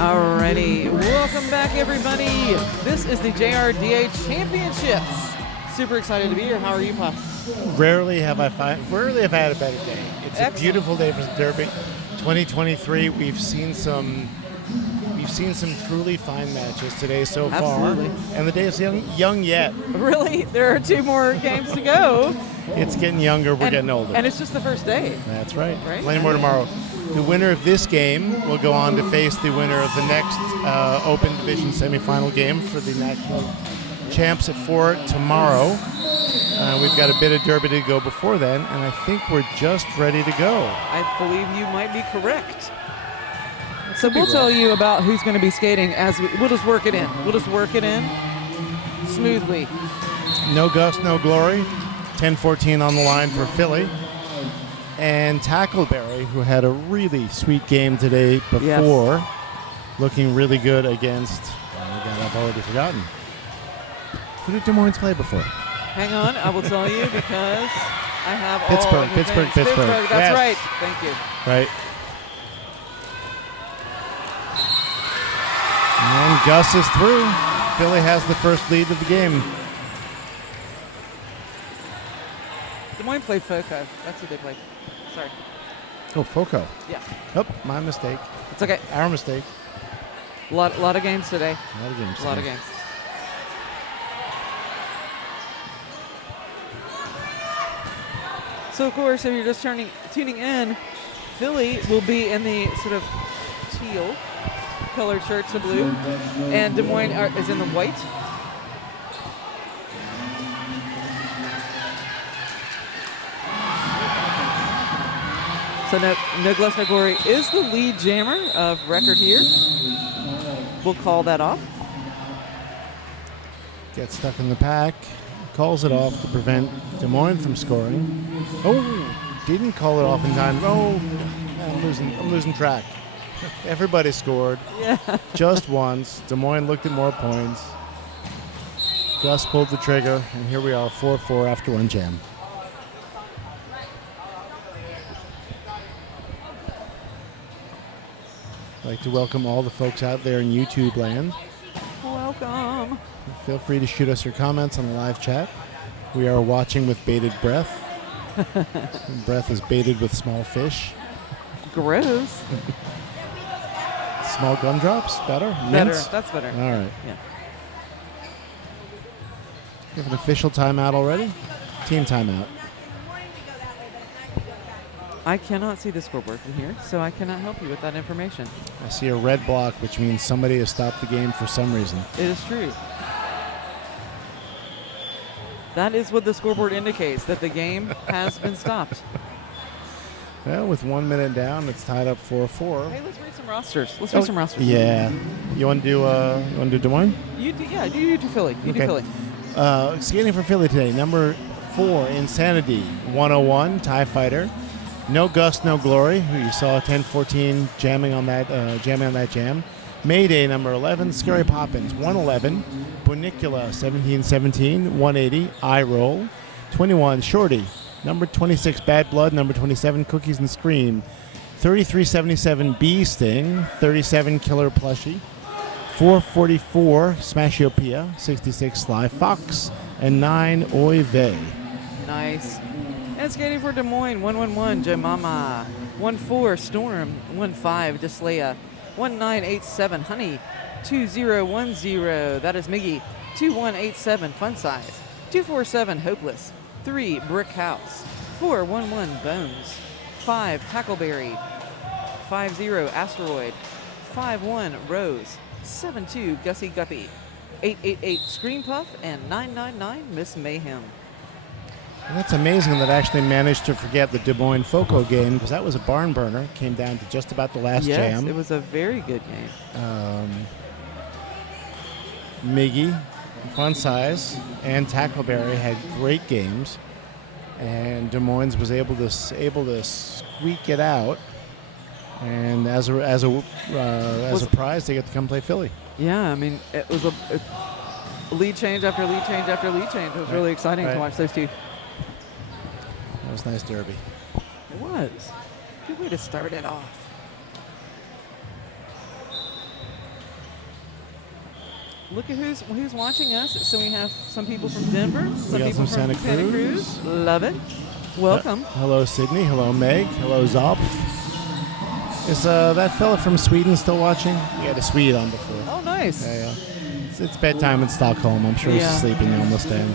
Alrighty, welcome back everybody. This is the JRDA Championships. Super excited to be here. How are you, Puff? Rarely have I had a better day. It's Excellent. A beautiful day for the Derby. 2023. We've seen some truly fine matches today so Absolutely. far, and the day is young yet. Really? There are 2 more games to go. It's getting younger. We're getting older. And it's just the first day. That's right. Plenty more tomorrow. The winner of this game will go on to face the winner of the next Open Division semifinal game for the national champs at 4 tomorrow. We've got a bit of Derby to go before then, and I think we're just ready to go. I believe you might be correct. So we'll tell you about who's going to be skating as we'll just work it in. We'll just work it in smoothly. No Gust, no Glory. 10-14 on the line for Philly. And Tackleberry, who had a really sweet game today before, looking really good against, oh my God, I've already forgotten. Who did Des Moines play before? Hang on, I will tell you because I have Pittsburgh, all of the Pittsburgh, names. Pittsburgh. That's Yes. right. Thank you. Right. And Gus is through. Philly has the first lead of the game. Des Moines played Foco. That's who they played. Sorry. Oh, Foco. Yeah. Oh, my mistake. It's okay. Our mistake. A lot of games today. A lot of games. A lot of games. So, of course, if you're just tuning in, Philly will be in the sort of teal colored shirts of blue, and Des Moines is in the white. So No Gloss, No Glory is the lead jammer of record here. We'll call that off. Gets stuck in the pack. Calls it off to prevent Des Moines from scoring. Oh, didn't call it off in time. Oh, I'm losing track. Everybody scored. Yeah. Just once. Des Moines looked at more points. Gus pulled the trigger, and here we are, 4-4 after one jam. I'd like to welcome all the folks out there in YouTube land. Welcome. Feel free to shoot us your comments on the live chat. We are watching with bated breath. Breath is baited with small fish. Gross. Small gumdrops? Better? Better. Mints? That's better. All right. Yeah. You have an official timeout already? Team timeout. I cannot see the scoreboard from here, so I cannot help you with that information. I see a red block, which means somebody has stopped the game for some reason. It is true. That is what the scoreboard indicates, that the game has been stopped. Well, with 1 minute down, it's tied up 4-4. Hey, let's read some rosters. Let's read some rosters. Yeah. You want to do Des Moines? You do Philly. You do Philly. Skating for Philly today, number 4, Insanity, 101, TIE Fighter. No Gust, No Glory, who you saw 10-14 jamming on that jam. Mayday, number 11, Scary Poppins, 111. Bonicula, 17-17, 180. Eye Roll, 21, Shorty. Number 26, Bad Blood. Number 27, Cookies and Scream. 33-77, Bee Sting. 37, Killer Plushie. 444, Smashiopia. 66, Sly Fox. And 9, Oy Vey. Nice. And skating for Des Moines, 111, Jemama. 14, Storm. 15, Dislea. 1987, Honey. 2010, that is Miggy. 2187, Fun Size. 247, Hopeless. 3, Brick House. 411, Bones. 5, Tackleberry. 50, Asteroid. 51, Rose. 72, Gussie Guppy. 888, Scream Puff. And 999, Miss Mayhem. And that's amazing that I actually managed to forget the Des Moines Foco game, because that was a barn burner. Came down to just about the last jam. Yes, it was a very good game. Miggy, Fun Size, and Tackleberry had great games, and Des Moines was able to squeak it out. And as a prize, they get to come play Philly. Yeah, I mean, it was a lead change after lead change after lead change. It was really exciting to watch those two. That was nice derby. It was. Good way to start it off. look at who's watching us. So we have some people from Denver, some got people some from Santa Cruz. Love it. Welcome. Hello, Sydney. Hello, Meg. Hello, Zopf. Is that fella from Sweden still watching? We had a Swede on before. Oh, nice. Yeah. It's bedtime in Stockholm. I'm sure he's asleep in the almost stand.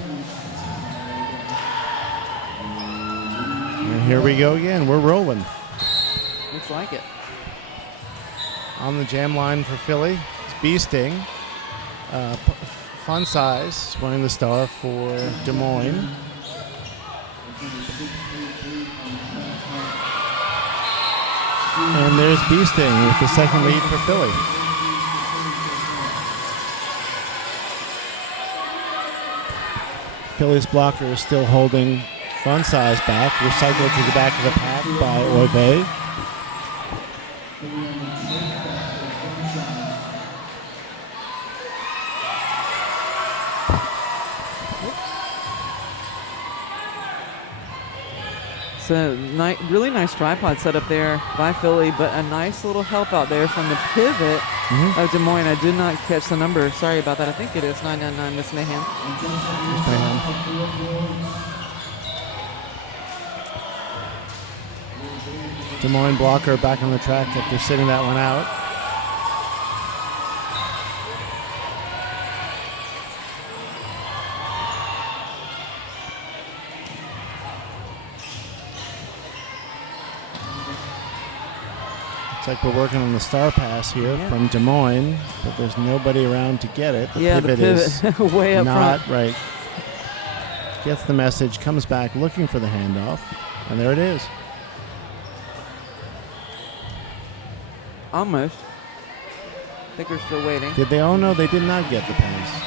And here we go again. We're rolling. Looks like it. On the jam line for Philly, it's Beasting. Fun Size winning the star for Des Moines. And there's Beasting with the second lead for Philly. Philly's blocker is still holding Fun Size back. Recycled to the back of the pack by Oive. So really nice tripod set up there by Philly, but a nice little help out there from the pivot of Des Moines. I did not catch the number. Sorry about that. I think it is 999, Miss Mayhem. Des Moines blocker back on the track after sitting that one out. Looks like we're working on the star pass here from Des Moines, but there's nobody around to get it. The pivot is way up not front. Right. Gets the message, comes back looking for the handoff, and there it is. Almost. I think they're still waiting. Did they? Oh no, they did not get the pass.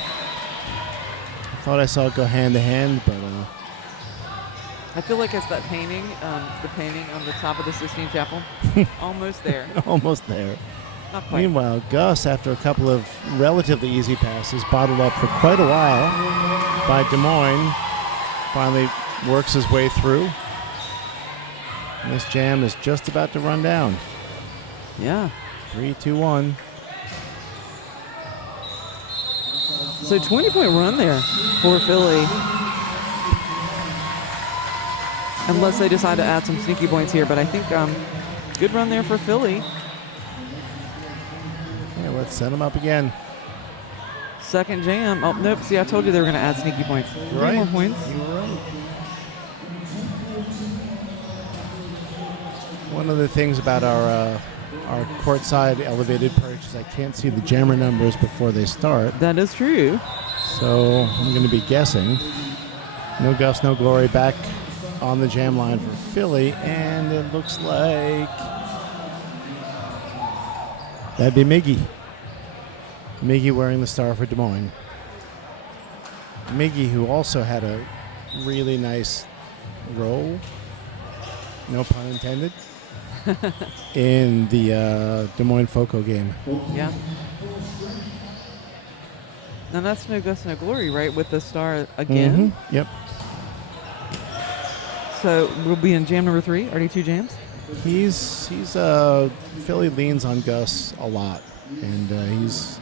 I thought I saw it go hand to hand, but I feel like it's that painting, the painting on the top of the Sistine Chapel. Almost there. almost there. Not quite. Meanwhile, Gus, after a couple of relatively easy passes, bottled up for quite a while by Des Moines, finally works his way through. And this jam is just about to run down. Yeah. 3, 2, 1. So 20-point run there for Philly. Unless they decide to add some sneaky points here, but I think good run there for Philly. Yeah, let's set them up again. Second jam. Oh, nope. See, I told you they were going to add sneaky points. Right. 3 more points. You were right. One of the things about our courtside elevated perch is I can't see the jammer numbers before they start. That is true. So I'm going to be guessing. No Gus, no Glory back on the jam line for Philly, and it looks like that'd be Miggy. Miggy wearing the star for Des Moines. Miggy, who also had a really nice roll, no pun intended, in the Des Moines Foco game. Yeah. Now that's no Gus, no Glory, right? With the star again. Mm-hmm. Yep. So we'll be in jam number 3. Already 2 jams. He's Philly leans on Gus a lot, and he's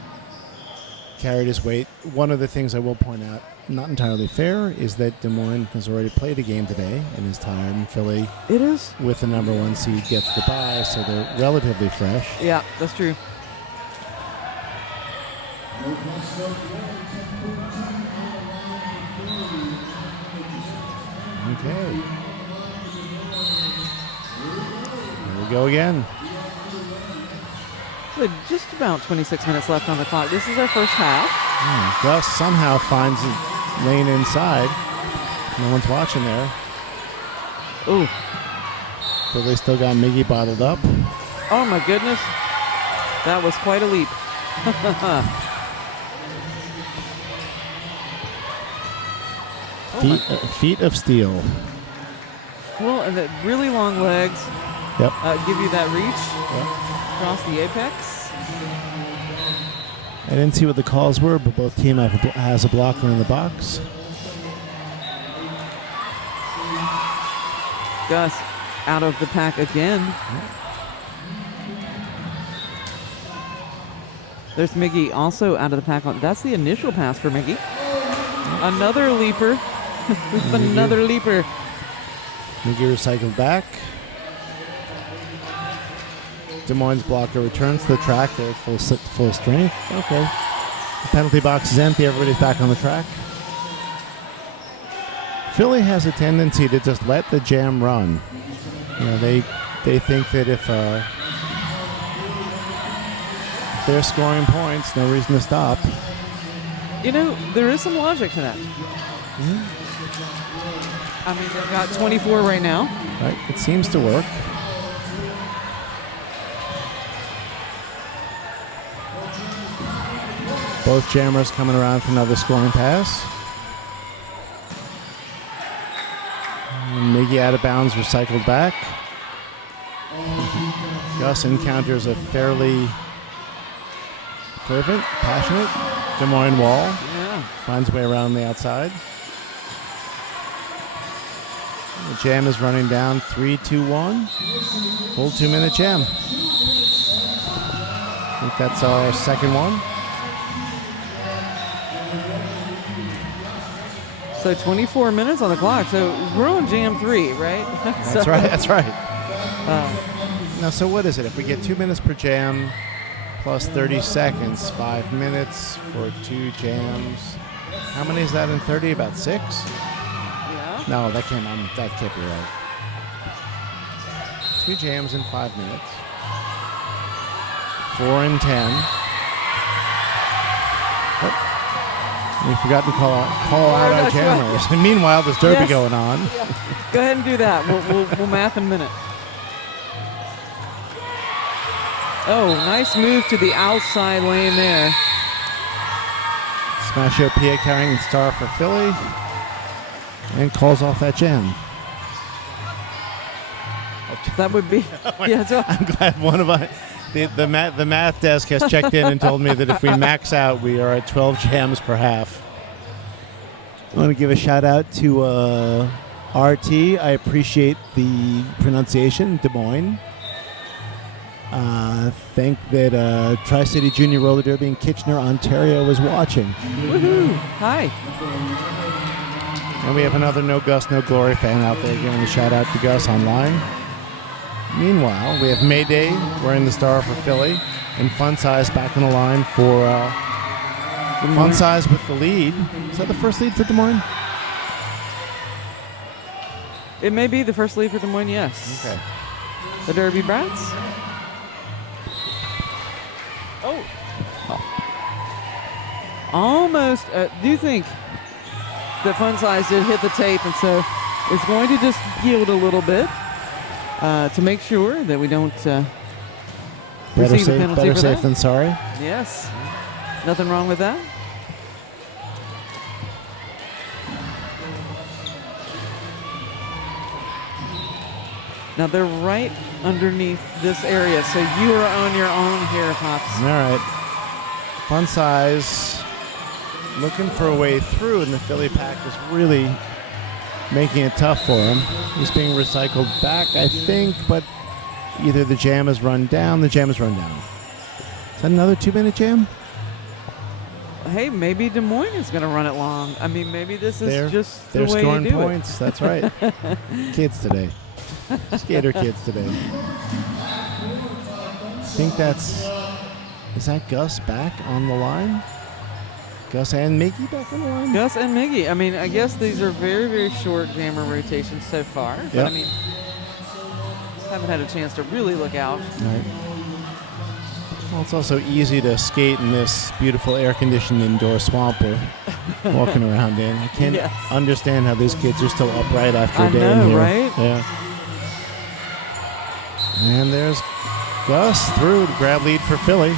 carried his weight. One of the things I will point out, not entirely fair, is that Des Moines has already played a game today and is tired, and Philly, It is. with the number 1 seed, gets the bye, so they're relatively fresh. Yeah, that's true. Okay. Here we go again. So just about 26 minutes left on the clock. This is our first half. Gus somehow finds a lane inside. No one's watching there. Ooh. So they still got Miggy bottled up. Oh, my goodness. That was quite a leap. Feet of steel. Well, and the really long legs Yep. give you that reach Yep. across the apex. I didn't see what the calls were, but both team has a blocker in the box. Gus out of the pack again. There's Miggy also out of the pack. That's the initial pass for Miggy. Another leaper. Another leaper. Miggy recycled back. Des Moines blocker returns to the track. They're at full strength. Okay. The penalty box is empty. Everybody's back on the track. Philly has a tendency to just let the jam run. You know, they think that if they're scoring points, no reason to stop. You know, there is some logic to that. Mm-hmm. I mean, they've got 24 right now. Right, it seems to work. Both jammers coming around for another scoring pass. And Miggy out of bounds, recycled back. Gus encounters a fairly fervent, passionate Des Moines wall. Yeah. Finds a way around the outside. The jam is running down 3-2-1. Full 2-minute jam. I think that's our second one. So 24 minutes on the clock. So we're on jam 3, right? That's right. That's right. Now, so what is it? If we get 2 minutes per jam plus 30 seconds, 5 minutes for 2 jams. How many is that in 30? About 6? Yeah. No, that can't be right. 2 jams in 5 minutes. 4 in 10. Oh, we forgot to call out our jammers. And meanwhile, there's derby going on. Yeah. Go ahead and do that. We'll math in a minute. Oh, nice move to the outside lane there. Smash Pia carrying star for Philly. And calls off that jam. That would be. Yeah, so I'm glad one of us. The math desk has checked in and told me that if we max out, we are at 12 jams per half. I want to give a shout out to RT. I appreciate the pronunciation, Des Moines. Think that Tri-City Junior Roller Derby in Kitchener, Ontario was watching. woohoo! Hi. And we have another No Gus, No Glory fan out there giving a shout out to Gus online. Meanwhile, we have Mayday wearing the star for Philly, and Fun Size back on the line for Fun Size with the lead. Is that the first lead for Des Moines? It may be the first lead for Des Moines, yes. Okay. The Derby Brats. Oh. Almost. Do you think that Fun Size did hit the tape, and so it's going to just yield a little bit to make sure that we don't receive a penalty Better for safe that? than sorry. Yes. Nothing wrong with that. Now they're right underneath this area, so you are on your own here, Pops. All right. Fun Size looking for a way through, and the Philly pack is really making it tough for him. He's being recycled back, I think, but either the jam has run down, Is that another 2-minute jam? Hey, maybe Des Moines is going to run it long. I mean, maybe this is just the they're way scoring you do points. That's right. Kids today. Skater kids today. I think is that Gus back on the line? Gus and Miggy back on the line? Gus and Miggy. I mean, I guess these are very, very short jammer rotations so far. But, Yep. I mean, haven't had a chance to really look out. Right. Well, it's also easy to skate in this beautiful air-conditioned indoor swamp we're walking around in. I can't Yes. understand how these kids are still upright after I a day know, in here. right? Yeah. And there's Gus through to grab lead for Philly.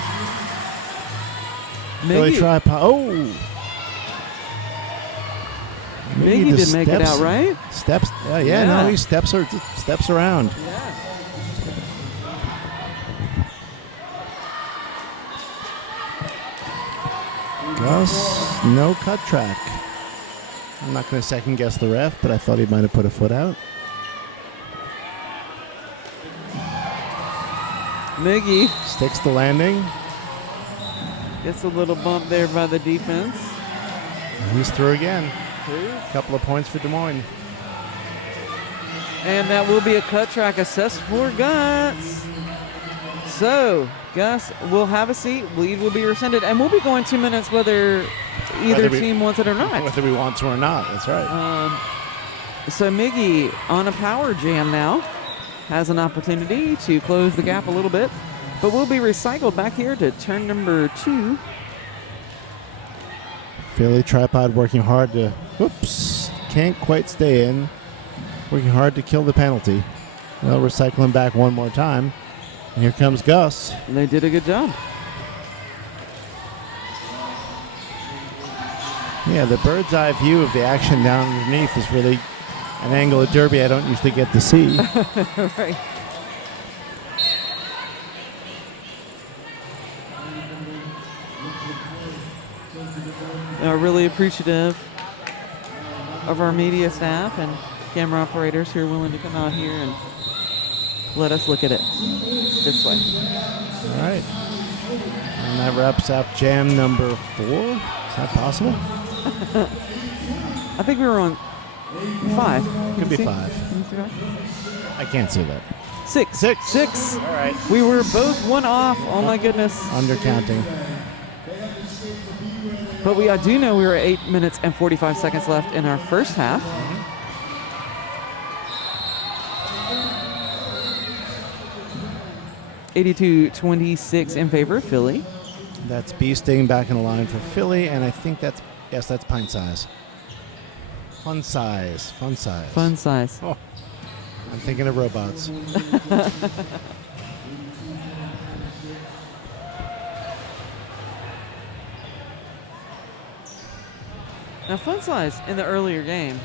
Philly Miggy, tripod. Oh! Miggy just did make it steps- out, right? Steps. No, Yeah. he steps around. Yeah. Gus, no cut track. I'm not going to second guess the ref, but I thought he might have put a foot out. Miggy. Sticks the landing. Gets a little bump there by the defense. He's through again. Through. Couple of points for Des Moines. And that will be a cut track assessed for Gus. So, Gus will have a seat. Lead will be rescinded. And we'll be going 2 minutes whether either team wants it or not. Whether we want to or not. That's right. So, Miggy on a power jam now has an opportunity to close the gap a little bit. But will be recycled back here to turn number 2. Philly tripod working hard to, whoops, can't quite stay in. Working hard to kill the penalty. They'll recycle him back one more time. And here comes Gus. They did a good job. Yeah, the bird's eye view of the action down underneath is really an angle of derby I don't usually get to see. Right. Really appreciative of our media staff and camera operators who are willing to come out here and let us look at it this way. All right. And that wraps up jam number 4. Is that possible? I think we were on 5. Could be See? 5. I can't see that. 6. 6. All right. We were both one off. Oh, my goodness. Undercounting. But I do know we were at 8 minutes and 45 seconds left in our first half. 82-26 in favor of Philly. That's Bee Sting back in the line for Philly, and I think that's pint size. Fun size. Fun size. Oh, I'm thinking of robots. Now, fun size in the earlier game,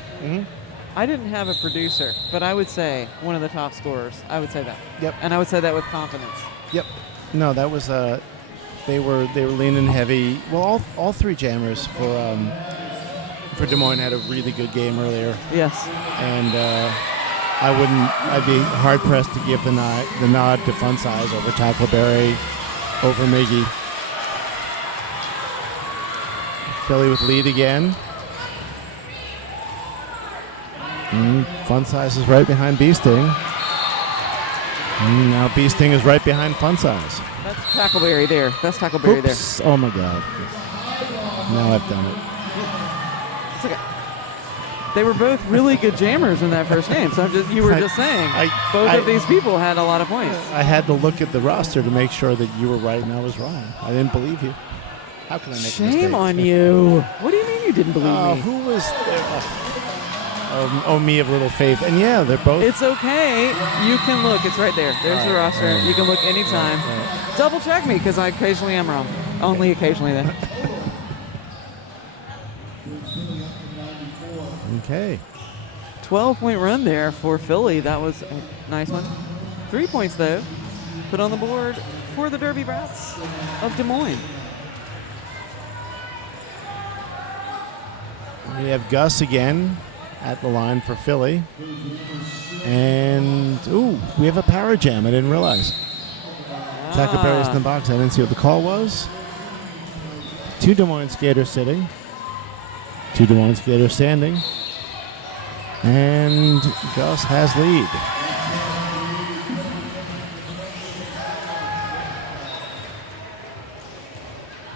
I didn't have a producer, but I would say one of the top scorers. I would say that. Yep. And I would say that with confidence. Yep. No, that was they were leaning heavy. Well, all 3 jammers for Des Moines had a really good game earlier. Yes. And I'd be hard pressed to give the nod to Fun Size over Tackleberry, over Miggy. Philly with lead again. Fun Size is right behind Bee Sting. Now Bee Sting is right behind Fun Size. That's Tackleberry there. That's Tackleberry there. Oh my God. Now I've done it. It's okay. They were both really good jammers in that first game. So you were just saying, both of these people had a lot of points. I had to look at the roster to make sure that you were right and I was wrong. I didn't believe you. How can I make a mistake? Shame on you. What do you mean you didn't believe me? Who was there? Me of little faith. And yeah, they're both. It's okay. You can look. It's right there. There's the roster. Right. You can look anytime. Right. Double check me because I occasionally am wrong. Only occasionally then. Okay. 12-point run there for Philly. That was a nice one. 3 points, though, put on the board for the Derby Brats of Des Moines. We have Gus again at the line for Philly. And, we have a power jam. I didn't realize. Tackleberry's in the box. I didn't see what the call was. 2 Des Moines skaters sitting. 2 Des Moines skaters standing. And Gus has lead.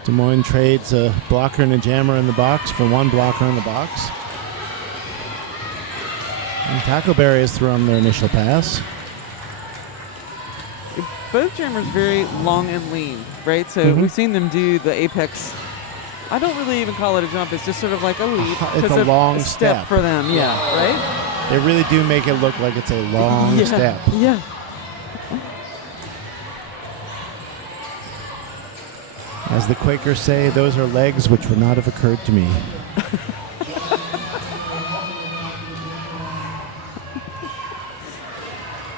Des Moines trades a blocker and a jammer in the box for 1 blocker in the box. And Tackleberry has thrown their initial pass. Both jammers very long and lean, right? So we've seen them do the apex. I don't really even call it a jump. It's just sort of like a leap. It's a long step for them, right? They really do make it look like it's a long step. Yeah. As the Quakers say, those are legs which would not have occurred to me.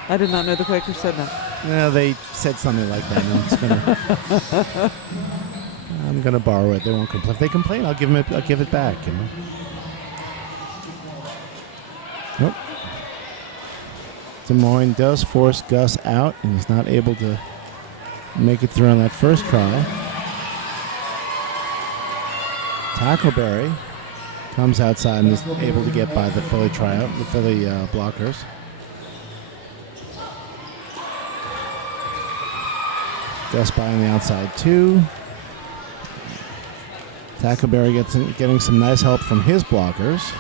I did not know the Quakers said that. No, they said something like that. And I'm gonna borrow it. They won't complain. If they complain, I'll give it back. You know? Nope. Des Moines does force Gus out, and he's not able to make it through on that first try. Tackleberry comes outside and is able to get by the Philly blockers. Gus by on the outside too. Tackleberry getting some nice help from his blockers.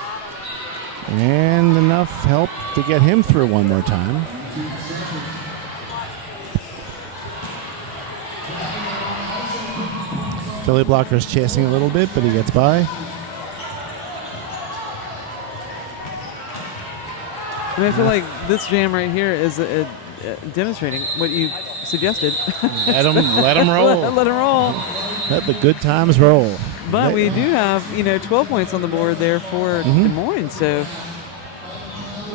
And enough help to get him through one more time. Philly blockers chasing a little bit, but he gets by. And I feel like this jam right here is demonstrating what you suggested. Let him roll. Let him roll. Let the good times roll. But we do have, 12 points on the board there for Des Moines. So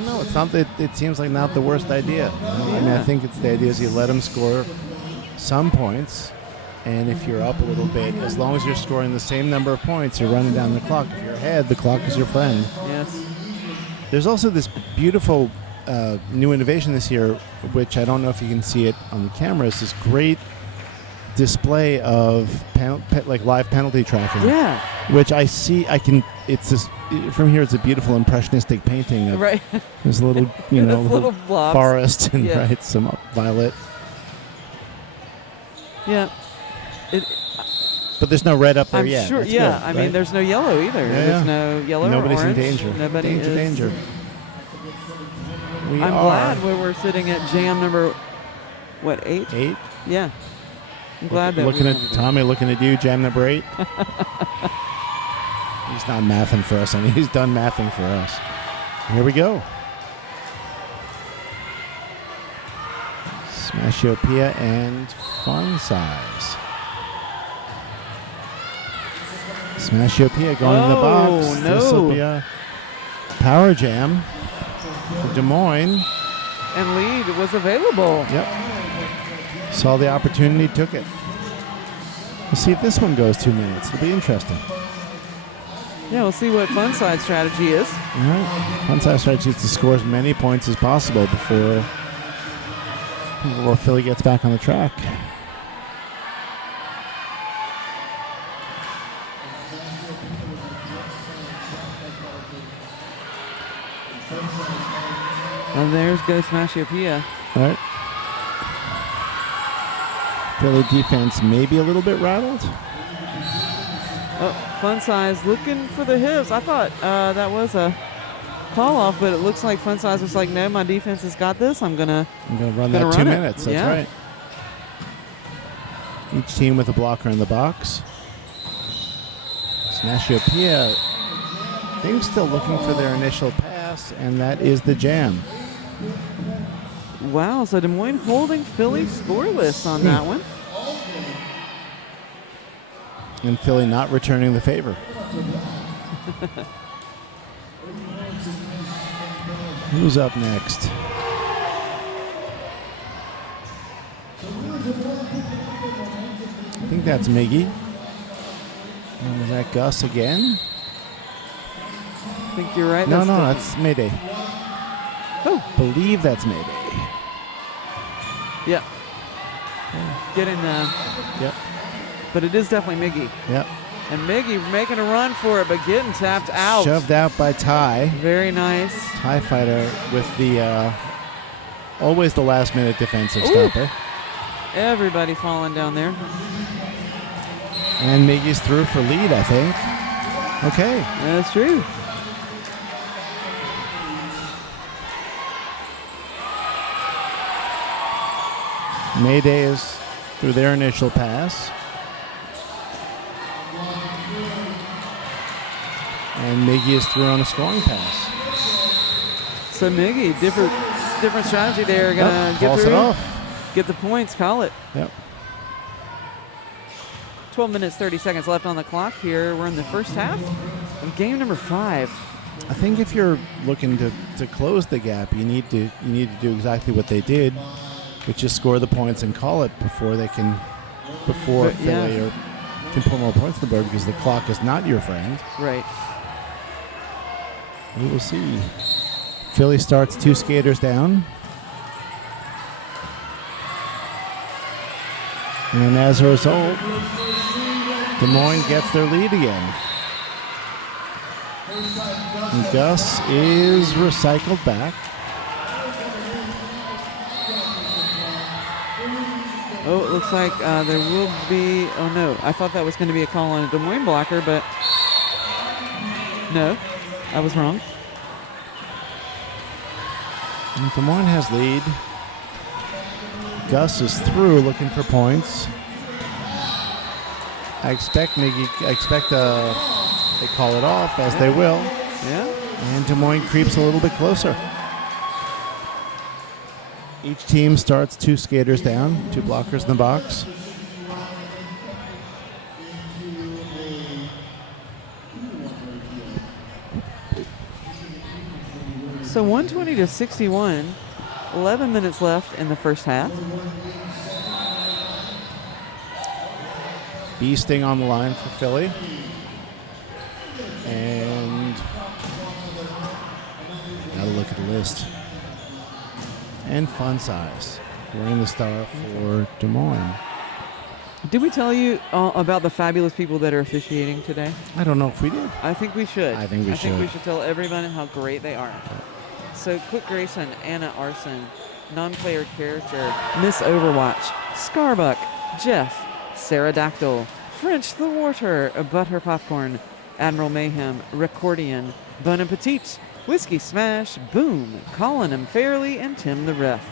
no, it's not. It seems like not the worst idea. I mean, I think it's the idea is you let them score some points, and if you're up a little bit, as long as you're scoring the same number of points, you're running down the clock. If you're ahead, the clock is your friend. Yes. There's also this beautiful new innovation this year, which I don't know if you can see it on the camera. It's this great display of live penalty tracking. Yeah. Which I see. It's this from here. It's a beautiful impressionistic painting of this little, little forest and some violet. Yeah. But there's no red up there yet. I'm sure. That's yeah. good, I mean, there's no yellow either. There's no yellow Nobody's or orange. in danger. Nobody is. Danger. I'm glad we're sitting at jam number, 8? 8. Yeah. I'm glad that looking at Tommy, looking at you, jam number 8. He's not mathing for us. I mean, he's done mathing for us. Here we go. Smashiopia and Fun Size. Smashiopia going in the box. No. This will be a power jam for Des Moines. And lead was available. Yep. Saw the opportunity, took it. We'll see if this one goes 2 minutes. It'll be interesting. Yeah, we'll see what Fun Side strategy is. All right. Fun Side strategy is to score as many points as possible before Philly gets back on the track. And there's Go Smashiopia. All right. Philly defense maybe a little bit rattled. Oh, Fun Size looking for the hips. I thought that was a call off, but it looks like Fun Size was like, no, my defense has got this. I'm gonna run that 2 minutes. That's right. Each team with a blocker in the box. Smashiopia, I think, still looking for their initial pass, and that is the jam. Wow, so Des Moines holding Philly scoreless on that one. And Philly not returning the favor. Who's up next? I think that's Miggy. And is that Gus again? I think you're right. No, that's Mayday. Oh. Believe that's Mayday. Yeah. Getting Yep. But it is definitely Miggy. Yep. And Miggy making a run for it, but getting tapped out. Shoved out by Ty. Very nice. Tie Fighter with the always the last minute defensive stopper. Everybody falling down there. And Miggy's through for lead, I think. Okay. That's true. Mayday is through their initial pass. And Miggy is through on a scoring pass. So Miggy, different strategy there. Gonna get through. It off. Get the points, call it. Yep. 12 minutes, 30 seconds left on the clock here. We're in the first half of game number 5. I think if you're looking to close the gap, you need to do exactly what they did, which is score the points and call it before Philly can put more points on the board, because the clock is not your friend. Right. We will see. Philly starts 2 skaters down. And as a result, Des Moines gets their lead again. And Gus is recycled back. Oh, it looks like there will be. Oh no, I thought that was going to be a call on a Des Moines blocker, but no, I was wrong. And Des Moines has lead. Gus is through looking for points. I expect they call it off, as they will. Yeah. And Des Moines creeps a little bit closer. Each team starts 2 skaters down, 2 blockers in the box. So 120 to 61, 11 minutes left in the first half. Bee Sting on the line for Philly. And gotta look at the list. And Fun Size, wearing the star for Des Moines. Did we tell you about the fabulous people that are officiating today? I don't know if we did. I think we should. I think we should. Tell everyone how great they are. So, Quick Grayson, Anna Arson, non-player character, Miss Overwatch, Scarbuck, Jeff, Pterodactyl, French the Water, Butter Popcorn, Admiral Mayhem, Recordian, Bon Appetit, Whiskey Smash, Boom, Colin M. Fairley, and Tim the Ref.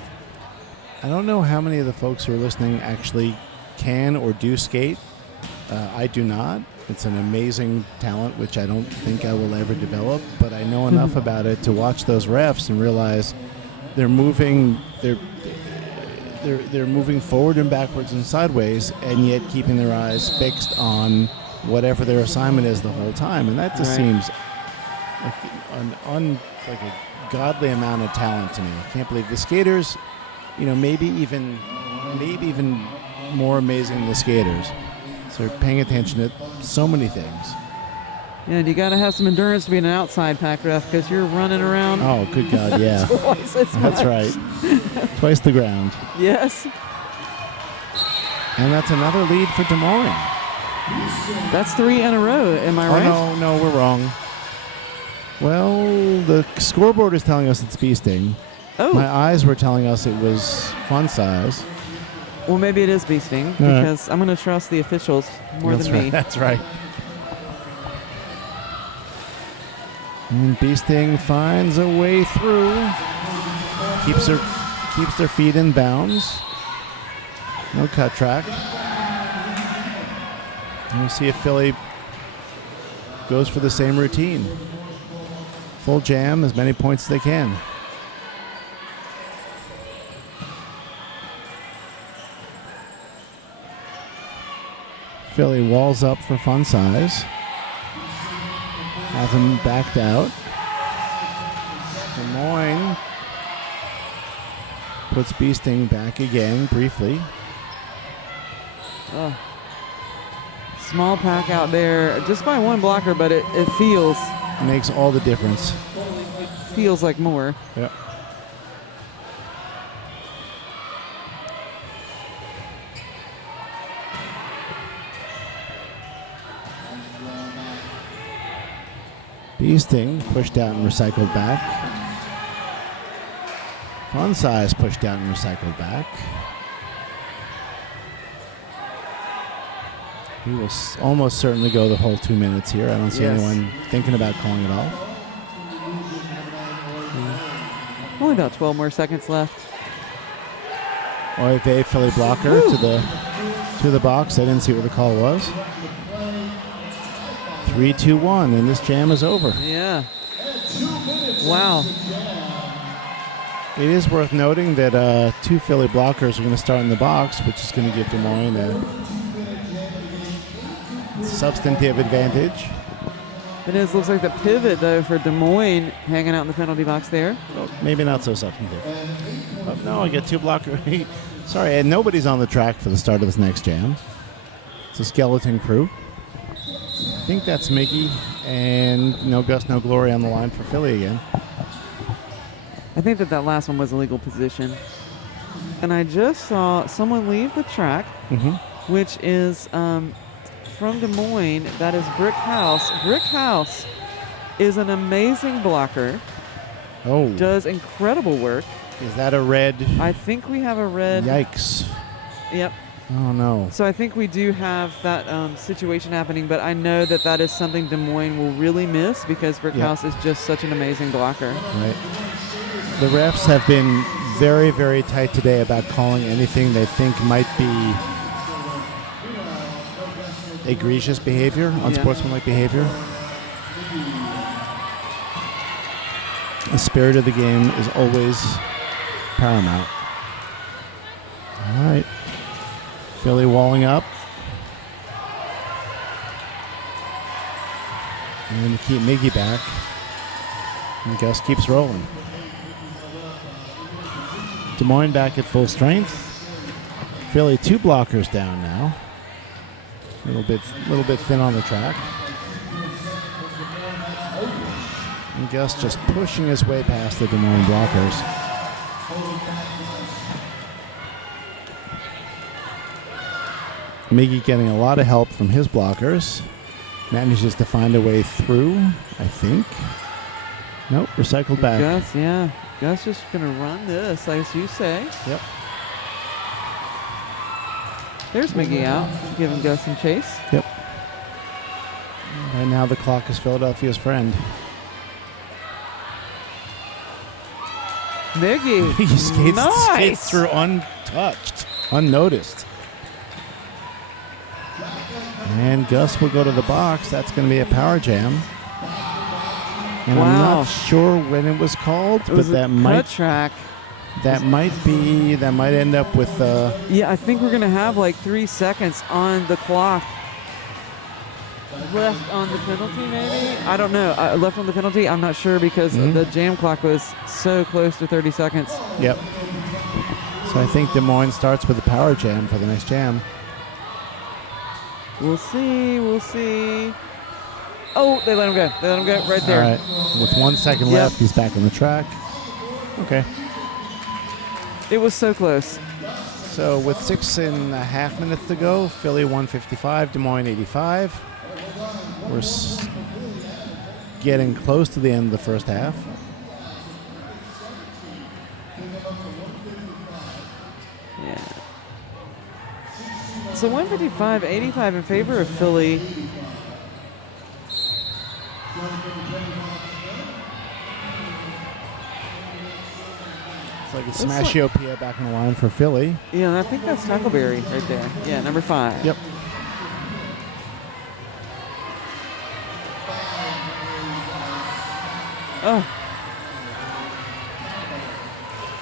I don't know how many of the folks who are listening actually can or do skate. I do not. It's an amazing talent, which I don't think I will ever develop, but I know enough about it to watch those refs and realize they're moving they're moving forward and backwards and sideways, and yet keeping their eyes fixed on whatever their assignment is the whole time. And that just seems like a godly amount of talent to me. I can't believe the skaters, maybe even more amazing than the skaters. So they're paying attention to so many things. Yeah, and you got to have some endurance to be an outside pack ref because you're running around. Oh, good God, yeah. Twice as much. That's right. Twice the ground. Yes. And that's another lead for Des Moines. That's 3 in a row. Am I right? Oh, no, we're wrong. Well, the scoreboard is telling us it's Bee Sting. Oh. My eyes were telling us it was Fun Size. Well, maybe it is Bee Sting because I'm going to trust the officials more than me. That's right. And Bee Sting finds a way through. Keeps their feet in bounds. No cut track. And we'll see if Philly goes for the same routine. Full jam, as many points as they can. Philly walls up for Fun Size. Have him backed out. Des Moines puts Bee Sting back again briefly. Oh. Small pack out there, just by one blocker, but it feels Makes all the difference. like more. Yeah. Bee Sting pushed out and recycled back. Fun Size pushed out and recycled back. He will almost certainly go the whole 2 minutes here. I don't see anyone thinking about calling it off. Only about 12 more seconds left. OFA Philly blocker to the box. I didn't see what the call was. 3-2-1, and this jam is over. Yeah. Wow. It is worth noting that 2 Philly blockers are going to start in the box, which is going to give Des Moines a substantive advantage. It is. Looks like the pivot, though, for Des Moines hanging out in the penalty box there. Well, maybe not so substantive. Oh, no, I get 2 blockers. Sorry, and nobody's on the track for the start of this next jam. It's a skeleton crew. I think that's Mickey, and no Gus, no Glory on the line for Philly again. I think that last one was a legal position. And I just saw someone leave the track, which is from Des Moines. That is Brick House. Brick House is an amazing blocker. Oh, Does incredible work. is that a red? I think we have a red. Yikes. Yep. Oh, no. So I think we do have that situation happening, but I know that that is something Des Moines will really miss because Brickhouse is just such an amazing blocker. Right. The refs have been very, very tight today about calling anything they think might be egregious behavior, unsportsmanlike behavior. The spirit of the game is always paramount. All right. Philly walling up. And to keep Miggy back. And Gus keeps rolling. Des Moines back at full strength. Philly 2 blockers down now. A little bit thin on the track. And Gus just pushing his way past the Des Moines blockers. Miggy getting a lot of help from his blockers. Manages to find a way through, I think. Nope, recycled back. Gus, yeah. Gus just going to run this, as you say. Yep. There's Miggy out, giving Gus some chase. Yep. Right now the clock is Philadelphia's friend. Miggy. He skates, Nice. skates through untouched, unnoticed. And Gus will go to the box. That's going to be a power jam. And I'm Wow. not sure when it was called, It was but that a might cut track. that might end up with Yeah, I think we're going to have like 3 seconds on the clock. Left on the penalty, maybe? I don't know. Left on the penalty? I'm not sure because the jam clock was so close to 30 seconds. Yep. So I think Des Moines starts with a power jam for the next jam. We'll see. We'll see. Oh, they let him go. They let him go right there. All right. With 1 second Yep. left, he's back on the track. Okay. It was so close. So with 6.5 minutes to go, Philly 155, Des Moines 85. We're getting close to the end of the first half. Yeah. So 155-85 in favor of Philly. It's like it's Smashiopia back in the line for Philly. Yeah, and I think that's Tackleberry right there. Yeah, number 5. Yep. Oh.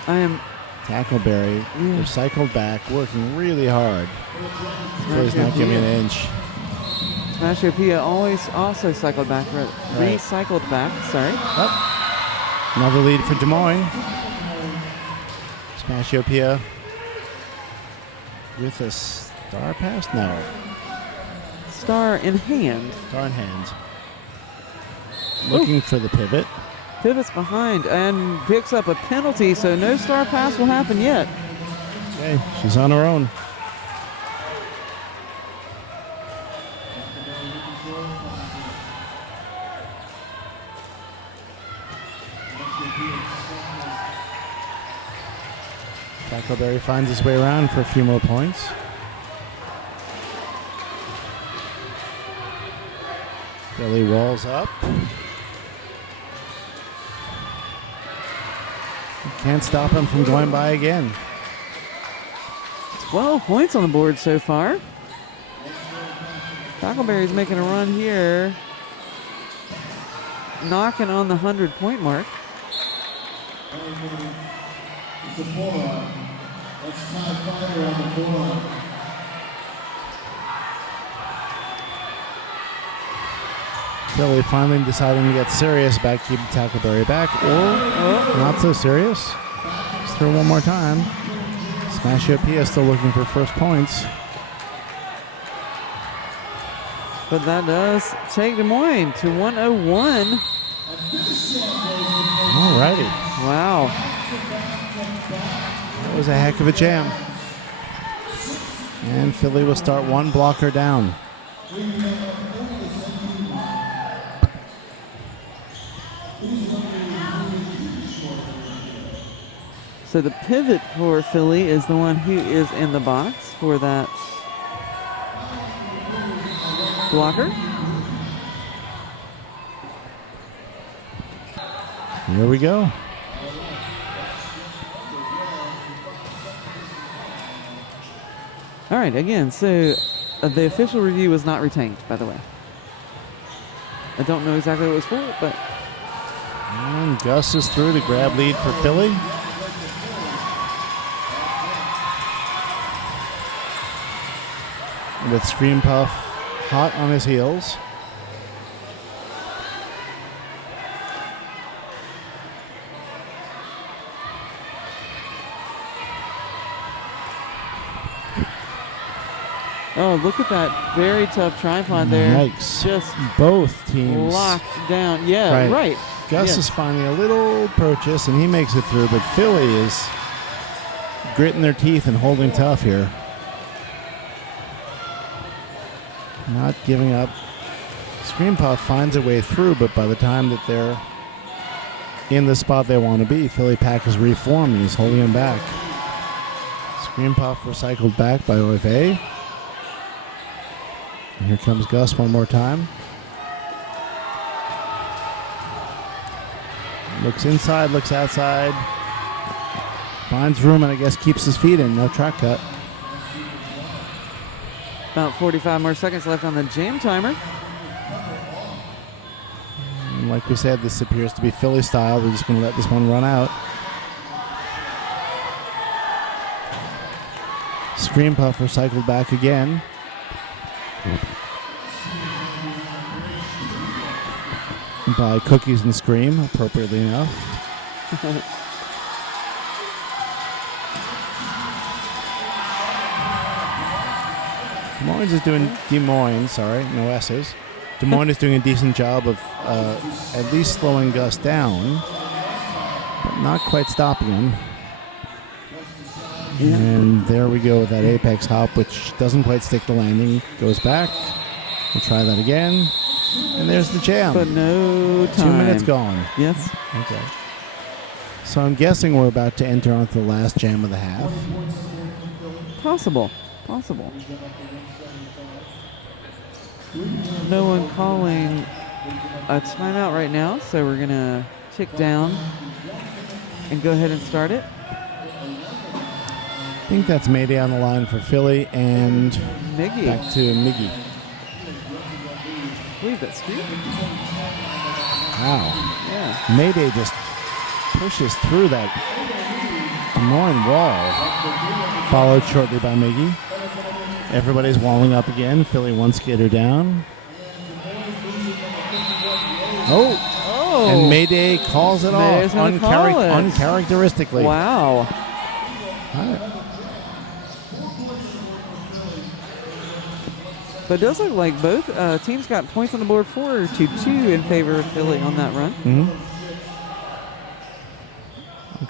I am... Tackleberry recycled back, working really hard. Philly's not giving an inch. Smashiopia always also cycled back. Recycled back, sorry. Oh. Another lead for Des Moines. Smashiopia with a star pass? No. Star in hand. Star in hand. Looking for the pivot. Pivots behind and picks up a penalty, so no star pass will happen yet. Okay, she's on her own. Tackleberry finds his way around for a few more points. Philly walls up. Can't stop him from going by again. 12 points on the board so far. Tackleberry's making a run here. Knocking on the 100-point mark. Philly finally deciding to get serious about keeping Tackleberry back, or not so serious. Let's throw one more time. Smashiopia still looking for first points. But that does take Des Moines to 101. Alrighty. Wow. That was a heck of a jam. And Philly will start one blocker down. So the pivot for Philly is the one who is in the box for that blocker. Here we go. All right, again, so the official review was not retained, by the way. I don't know exactly what it was for, but... And Gus is through to grab lead for Philly. With Scream Puff hot on his heels. Oh, look at that very tough tripod there. Yikes. Just both teams locked down. Yeah, right. Gus yes. is finding a little purchase, and he makes it through, but Philly is gritting their teeth and holding tough here. Not giving up. Scream Puff finds a way through, but by the time that they're in the spot they want to be, Philly Pack is reformed and he's holding him back. Scream Puff recycled back by OFA. And here comes Gus one more time. Looks inside, looks outside. Finds room and I guess keeps his feet in. No track cut. About 45 more seconds left on the jam timer. And like we said, this appears to be Philly style. We're just going to let this one run out. Scream Puff recycled back again. By Cookies and Scream, appropriately enough. Des Moines is doing a decent job of at least slowing Gus down, but not quite stopping him. Yeah. And there we go with that apex hop, which doesn't quite stick the landing. Goes back. We'll try that again. And there's the jam. But no time. 2 minutes gone. Yes. Okay. So I'm guessing we're about to enter onto the last jam of the half. Possible. No one calling a timeout right now, so we're going to tick down and go ahead and start it. I think that's Mayday on the line for Philly and Miggy. Back to Miggy. I believe that's Scream. Wow. Yeah. Mayday just pushes through that Des Moines wall, followed shortly by Miggy. Everybody's walling up again. Philly one skater down. Oh! And Mayday calls it Mayday's off call it. uncharacteristically. Wow. All right. But it does look like both teams got points on the board 4-2 in favor of Philly on that run. Mm-hmm.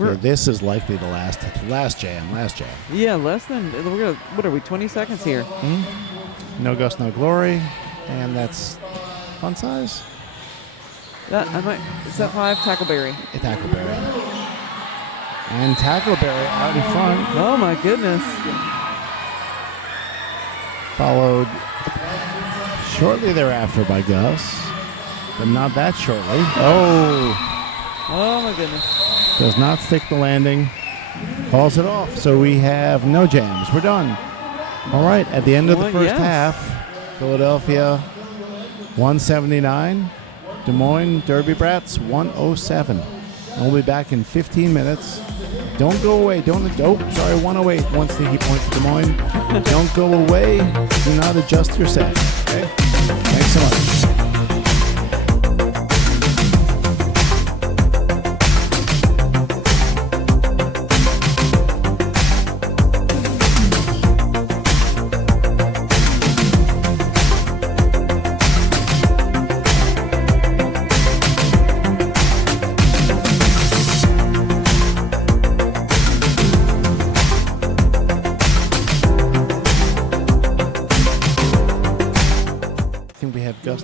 Okay, this is likely the last jam. Yeah, less than, what are we, 20 seconds here? Mm-hmm. No Gus, no Glory. And that's fun size? Is that 5? Tackleberry. Tackleberry. And Tackleberry out in front. Oh, my goodness. Followed shortly thereafter by Gus, but not that shortly. Oh my goodness. Does not stick the landing. Calls it off. So we have no jams. We're done. All right, at the end of the first half, Philadelphia 179, Des Moines Derby Brats 107. And we'll be back in 15 minutes. Don't go away. 108 once he points to Des Moines. Don't go away. Do not adjust your set. Okay? Thanks so much.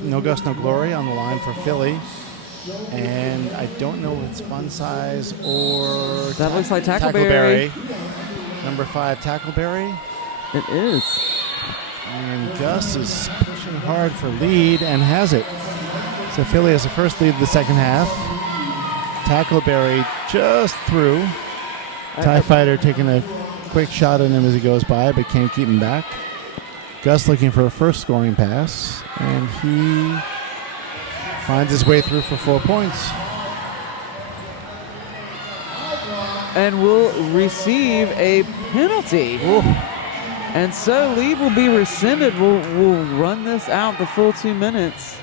No Gus, no Glory on the line for Philly. And I don't know if it's Fun Size or That looks like Tackleberry. Number 5, Tackleberry. It is. And Gus is pushing hard for lead and has it. So Philly has the first lead of the second half. Tackleberry just through. TIE Fighter taking a quick shot at him as he goes by, but can't keep him back. Gus looking for a first scoring pass, and he finds his way through for 4 points. And will receive a penalty. Ooh. And so lead will be rescinded. We'll run this out the full 2 minutes.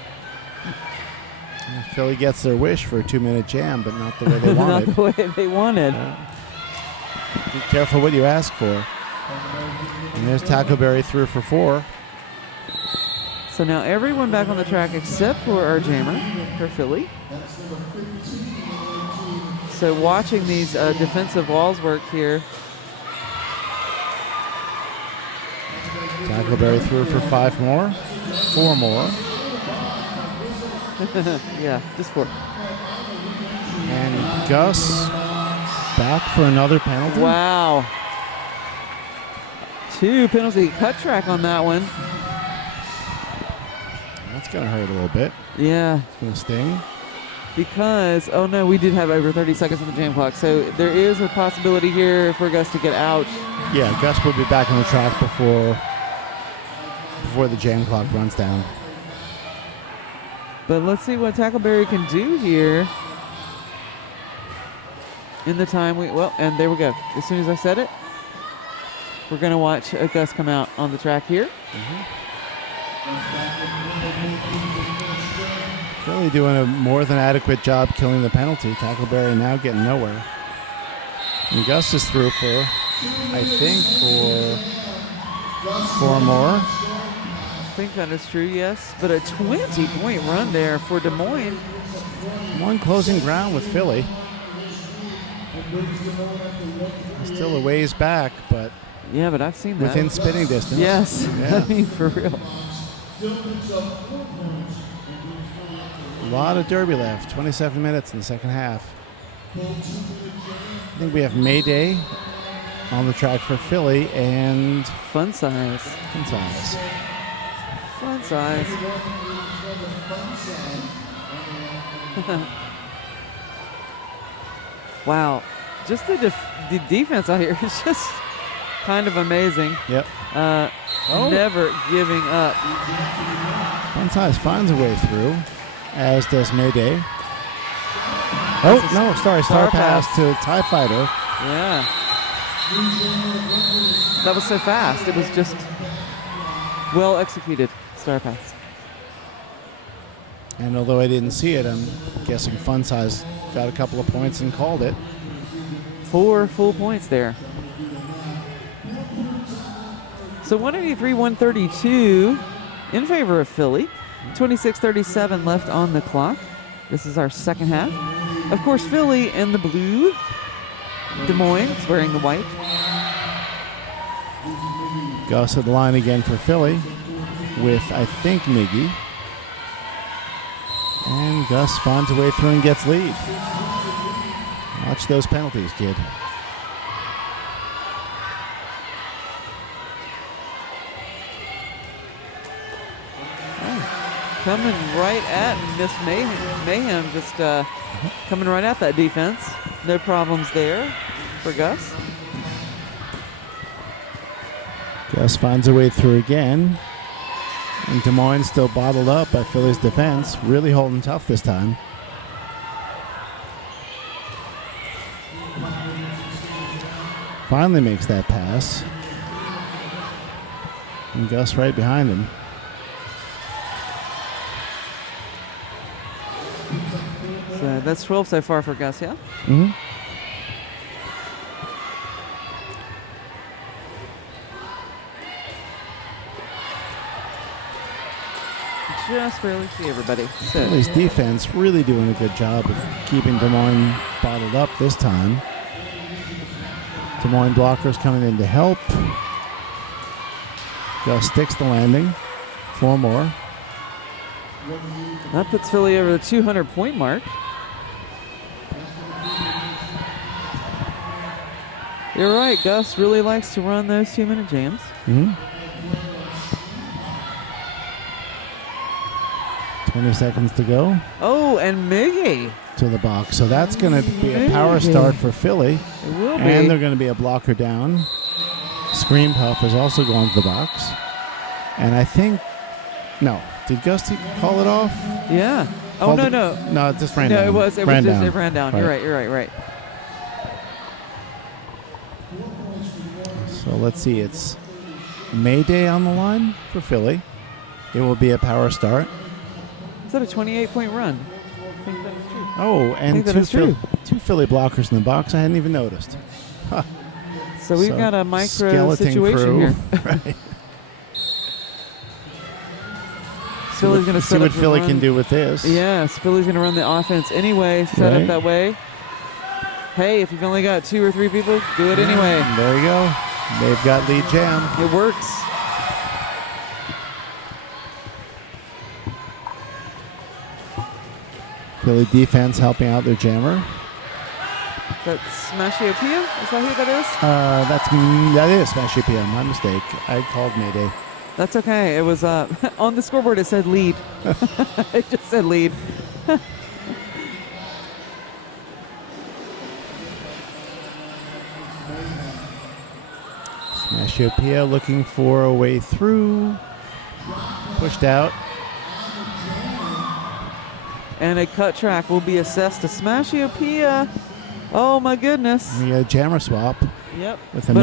Philly gets their wish for a 2-minute jam, but not the way they wanted. Not the way they wanted. Be careful what you ask for. And there's Tackleberry through for 4. So now everyone back on the track except for our jammer, for Philly. So watching these defensive walls work here. Tackleberry through for 5 more. 4 more. Yeah, just 4. And Gus back for another penalty. Wow. 2 penalty. Cut track on that one. That's going to hurt a little bit. Yeah. It's going to sting. Because, oh no, we did have over 30 seconds on the jam clock. So there is a possibility here for Gus to get out. Yeah, Gus will be back on the track before the jam clock runs down. But let's see what Tackleberry can do here. In the time and there we go. As soon as I said it, we're going to watch Gus come out on the track here. Philly doing a more than adequate job killing the penalty. Tackleberry now getting nowhere. And Gus is through for, I think, for 4 more. I think that is true, yes. But a 20-point run there for Des Moines. One closing ground with Philly. Still a ways back, but yeah, but I've seen that. within spitting distance. Yes, Yeah. I mean, for real. A lot of derby left. 27 minutes in the second half. I think we have Mayday on the track for Philly and Fun Size. Fun Size. Fun Size. Wow. Just the defense out here is just kind of amazing. Yep. Never giving up. Fun Size finds a way through, as does Mayday. Oh, no, sorry. Star pass to TIE Fighter. Yeah. That was so fast. It was just well executed. Star pass. And although I didn't see it, I'm guessing Fun Size got a couple of points and called it. 4 full points there. So 183-132 in favor of Philly. 26:37 left on the clock. This is our second half. Of course, Philly in the blue. Des Moines wearing the white. Gus at the line again for Philly with, I think, Miggy. And Gus finds a way through and gets lead. Watch those penalties, kid. Coming right at Miss Mayhem, just coming right at that defense. No problems there for Gus. Gus finds a way through again. And Des Moines still bottled up by Philly's defense. Really holding tough this time. Finally makes that pass. And Gus right behind him. So that's 12 so far for Gus, yeah? Mm-hmm. Just barely see everybody. So Philly's defense really doing a good job of keeping Des Moines bottled up this time. Des Moines blockers coming in to help. Gus sticks the landing. 4 more. That puts Philly over the 200-point mark. You're right. Gus really likes to run those 2-minute jams. Mm-hmm. 20 seconds to go. Oh, and Miggy. To the box. So that's going to be a power start for Philly. It will be. And they're going to be a blocker down. Scream Puff is also going to the box. And I think, no. Did Gus call it off? Yeah. Oh, no. No, it just ran down. No, it ran down. Right. You're right. So let's see. It's Mayday on the line for Philly. It will be a power start. Is that a 28-point run? I think that is true. Oh, and two Philly blockers in the box. I hadn't even noticed. Huh. So we've got a micro skeleton situation crew. here. Right. Philly's going to see what Philly can do with this. Yes, Philly's going to run the offense anyway, set up that way. Hey, if you've only got 2 or 3 people, do it anyway. There you go. They've got lead jam. It works. Philly defense helping out their jammer. That's Smashiopia? Is that who that is? That is Smashiopia. My mistake. I called Mayday. That's okay. It was on the scoreboard. It said lead. It just said lead. Smashiopia looking for a way through. Pushed out. And a cut track will be assessed to Smashiopia. Oh my goodness. We got a jammer swap. Yep. With a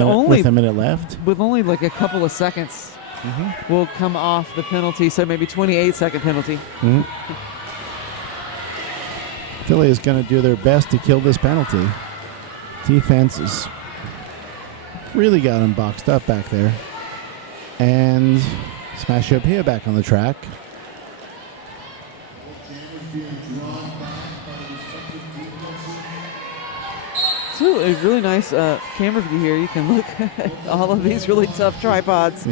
minute left. With only like a couple of seconds, will come off the penalty. So maybe 28-second penalty. Mm-hmm. Philly is going to do their best to kill this penalty. Defense has really got him boxed up back there. And Smashiopia back on the track. So a really nice camera view here. You can look at all of these really tough tripods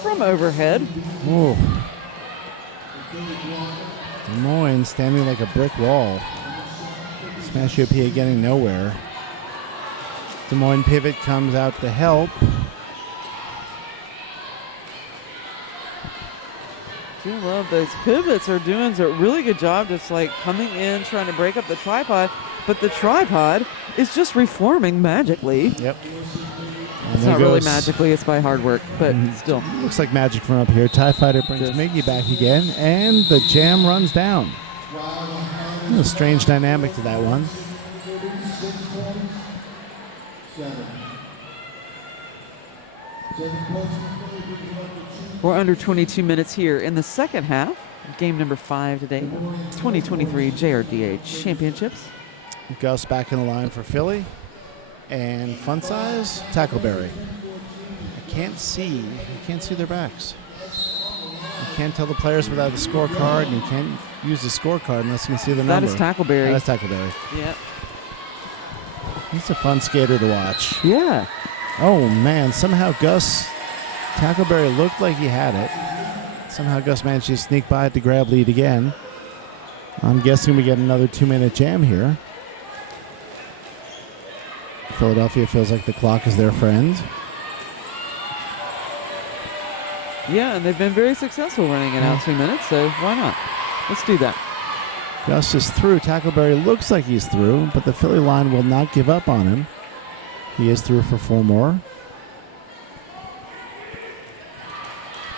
from overhead. Ooh. Moines standing like a brick wall. Smashiopia getting nowhere. Des Moines pivot comes out to help. I do love those pivots are doing a really good job just like coming in, trying to break up the tripod. But the tripod is just reforming magically. Yep. It's not really magically, it's by hard work, but still. Looks like magic from up here. TIE Fighter brings Miggy back again, and the jam runs down. A strange dynamic to that one. We're under 22 minutes here in the second half. Game number 5 today. 2023 JRDA Championships. Gus back in the line for Philly. And fun size, Tackleberry. I can't see their backs. You can't tell the players without the scorecard, and you can't use the scorecard unless you can see the number. That is Tackleberry. That's Tackleberry. Yep. He's a fun skater to watch. Yeah. Oh, man. Somehow Tackleberry looked like he had it. Somehow Gus managed to sneak by it to grab lead again. I'm guessing we get another 2-minute jam here. Philadelphia feels like the clock is their friend. Yeah, and they've been very successful running it out 2 minutes, so why not? Let's do that. Gus is through. Tackleberry looks like he's through, but the Philly line will not give up on him. He is through for 4 more.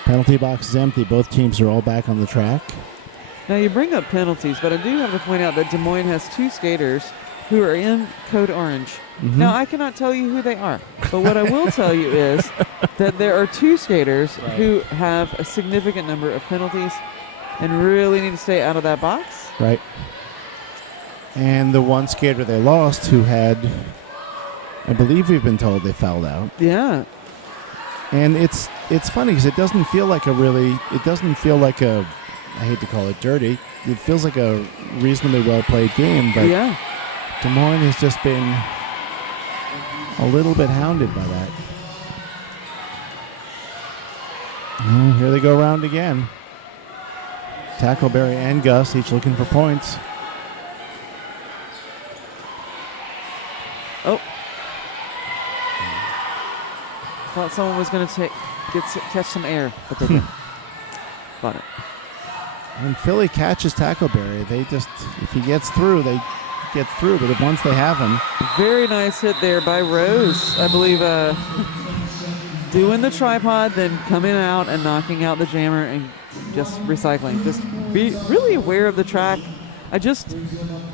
Penalty box is empty. Both teams are all back on the track. Now you bring up penalties, but I do have to point out that Des Moines has 2 skaters who are in code orange. Now I cannot tell you who they are, but what I will tell you is that there are 2 skaters who have a significant number of penalties and really need to stay out of that box. Right. And the one skater they lost who had, I believe we've been told they fouled out. Yeah. And it's funny because it doesn't feel like a, I hate to call it dirty, it feels like a reasonably well-played game, but Des Moines has just been a little bit hounded by that. Here they go around again. Tackleberry and Gus each looking for points. Oh. Thought someone was going to catch some air, but they didn't. Got it. When Philly catches Tackleberry, they just, if he gets through, they get through. But once they have him. Very nice hit there by Rose, I believe. Doing the tripod, then coming out and knocking out the jammer and just recycling. Just be really aware of the track. I just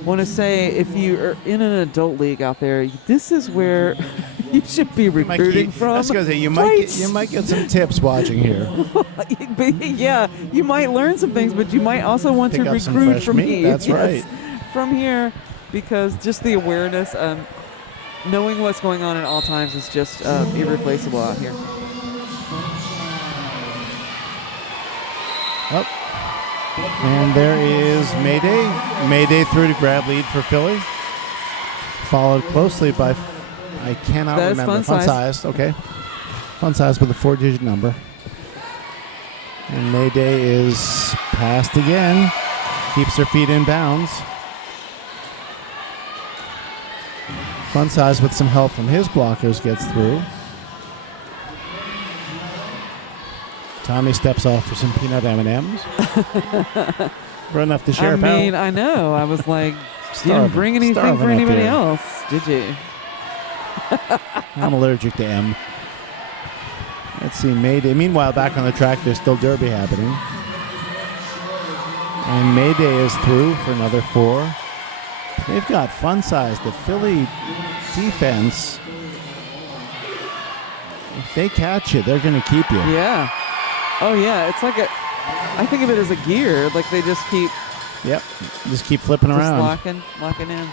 want to say, if you are in an adult league out there, this is where you should be recruiting from. I was going to say, you might get some tips watching here. Yeah, you might learn some things, but you might also want to recruit from here. That's right. From here, because just the awareness, knowing what's going on at all times is just irreplaceable out here. Oh. And there is Mayday. Mayday through to grab lead for Philly. Followed closely by, I cannot remember. Fun Size. Okay. Fun Size with a 4-digit number. And Mayday is passed again. Keeps her feet in bounds. Fun Size with some help from his blockers gets through. Tommy steps off for some peanut M&Ms. Brought enough to share. I know. I was like, you didn't bring anything for anybody else, did you? I'm allergic to M. Let's see, Mayday. Meanwhile, back on the track, there's still Derby happening. And Mayday is through for another 4. They've got Fun Size. The Philly defense, if they catch you, they're going to keep you. Yeah. Oh, yeah. It's like I think of it as a gear. Like they just keep. Yep. Just keep flipping around. Locking in.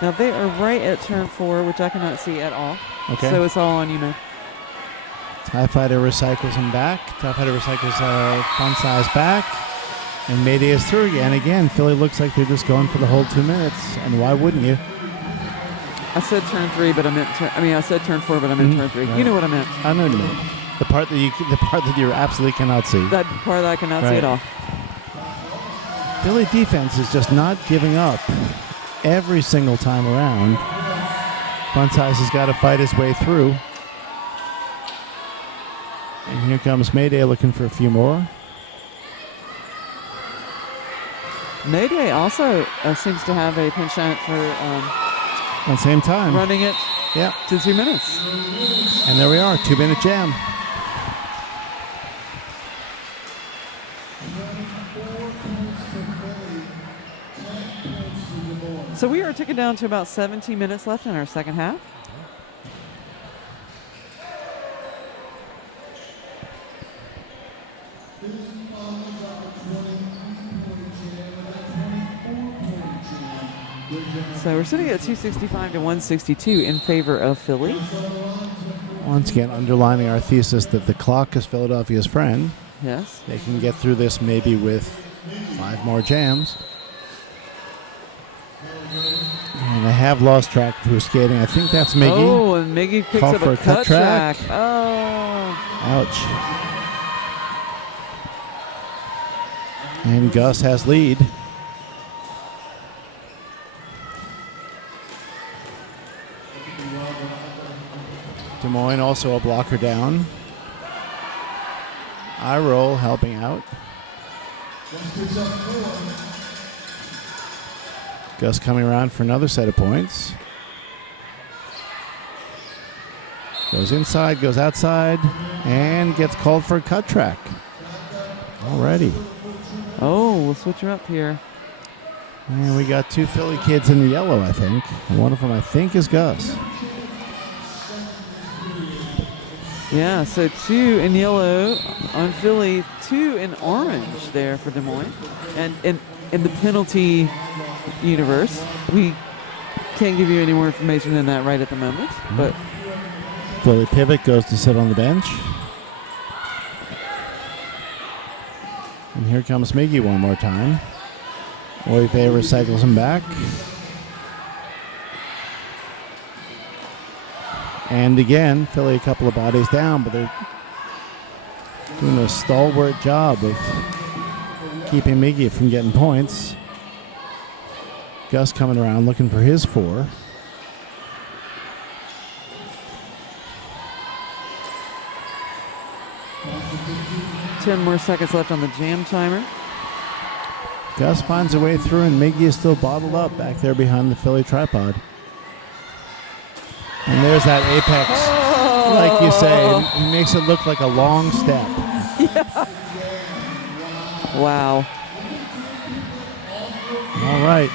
Now they are right at turn 4, which I cannot see at all. Okay. So it's all on you, man. TIE Fighter recycles him back. TIE Fighter recycles Fun Size back. And Mayday is through again. Again, Philly looks like they're just going for the whole 2 minutes. And why wouldn't you? I said turn 3, but I meant I said turn 4, but I meant turn 3. Right. You know what I meant. I know what you meant. The part that you absolutely cannot see. That part that I cannot see at all. Philly defense is just not giving up every single time around. Fun Size has got to fight his way through. And here comes Mayday looking for a few more. Mayday also seems to have a pinch on it for at the same time running it to 2 minutes. And there we are, 2-minute jam. So we are ticking down to about 17 minutes left in our second half. So we're sitting at 265 to 162 in favor of Philly. Once again, underlining our thesis that the clock is Philadelphia's friend. Yes. They can get through this maybe with 5 more jams. And I have lost track through skating. I think that's Miggy. Oh, and Miggy picks Call up for a cut track. Oh. Ouch. And Gus has lead. Des Moines also a blocker down. I roll helping out. Gus coming around for another set of points. Goes inside, goes outside, and gets called for a cut track. Alrighty. Oh, we'll switch her up here. And we got 2 Philly kids in the yellow, I think. And one of them, I think, is Gus. Yeah, so 2 in yellow on Philly, 2 in orange there for Des Moines. And in the penalty universe, we can't give you any more information than that right at the moment. But Philly pivot goes to sit on the bench. And here comes Miggy one more time. Oive recycles him back. And again, Philly a couple of bodies down, but doing a stalwart job of keeping Miggy from getting points. Gus coming around looking for his 4. Ten more seconds left on the jam timer. Gus finds a way through, and Miggy is still bottled up back there behind the Philly tripod. And there's that apex. Oh. Like you say, he makes it look like a long step. Yeah. Wow. All right.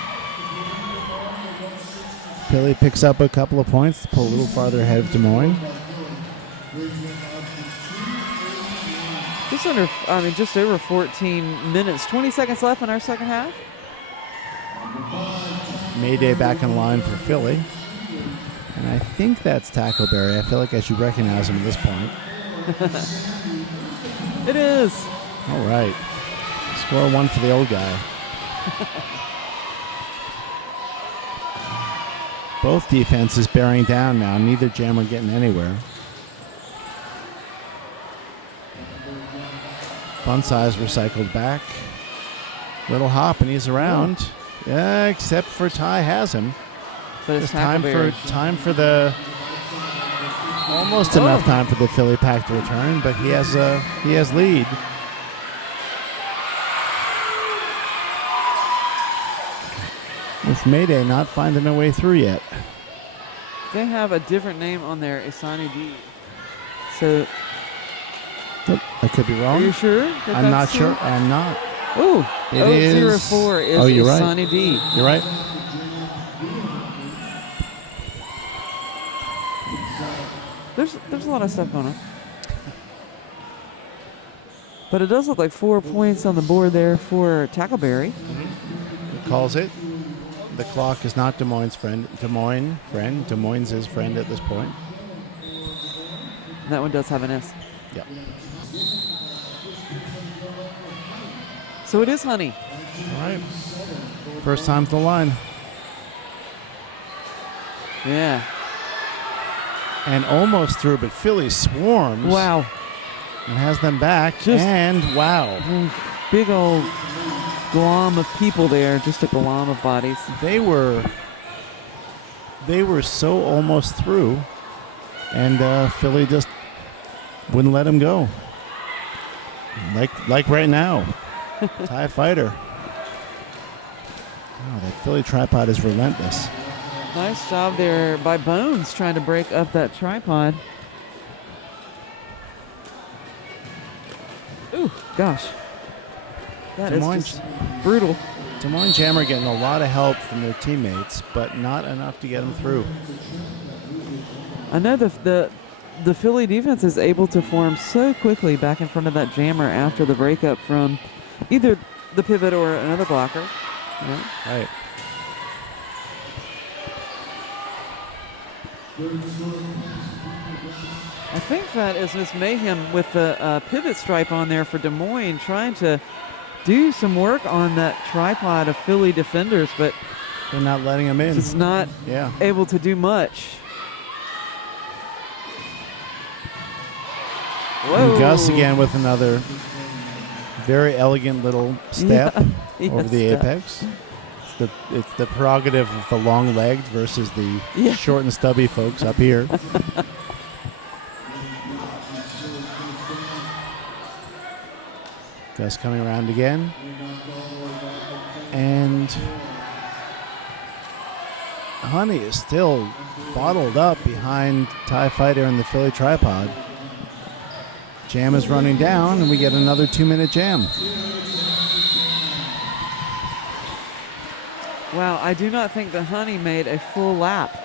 Philly picks up a couple of points to pull a little farther ahead of Des Moines. Just over 14 minutes. 20 seconds left in our second half. Mayday back in line for Philly. And I think that's Tackleberry. I feel like I should recognize him at this point. It is. All right. Score 1 for the old guy. Both defenses bearing down now. Neither jammer getting anywhere. Fun size recycled back. Little hop and he's around. Yeah, except for Ty has him. But it's time for the almost enough time for the Philly pack to return, but he has lead. With Mayday not finding a way through yet. They have a different name on their Isani D. So I could be wrong. are you sure? I'm not sure. I'm not. Ooh, It is 004 is you're right. Isani D. You're right. There's a lot of stuff going on. But it does look like 4 points on the board there for Tackleberry. He calls it. The clock is not Des Moines' friend. Des Moines' his friend at this point. That one does have an S. Yep. So it is Honey. All right. First time to the line. Yeah. And almost through, but Philly swarms. Wow. And has them back. Just and wow. Big old glom of people there. Just a glom of bodies. They were so almost through. And Philly just wouldn't let him go. Like right now. TIE fighter. Oh, that Philly tripod is relentless. Nice job there by Bones trying to break up that tripod. Ooh, gosh. That is just brutal. Des Moines Jammer getting a lot of help from their teammates, but not enough to get them through. I know the Philly defense is able to form so quickly back in front of that jammer after the breakup from either the pivot or another blocker. Yeah. Right. I think that is Miss Mayhem with the pivot stripe on there for Des Moines, trying to do some work on that tripod of Philly defenders, but they're not letting them in. It's not able to do much. Whoa. And Gus again with another very elegant little step over the apex. It's the prerogative of the long legged versus the short and stubby folks up here. Gus coming around again. And Honey is still bottled up behind TIE Fighter and the Philly tripod. Jam is running down, and we get another 2-minute jam. Wow, I do not think the Honey made a full lap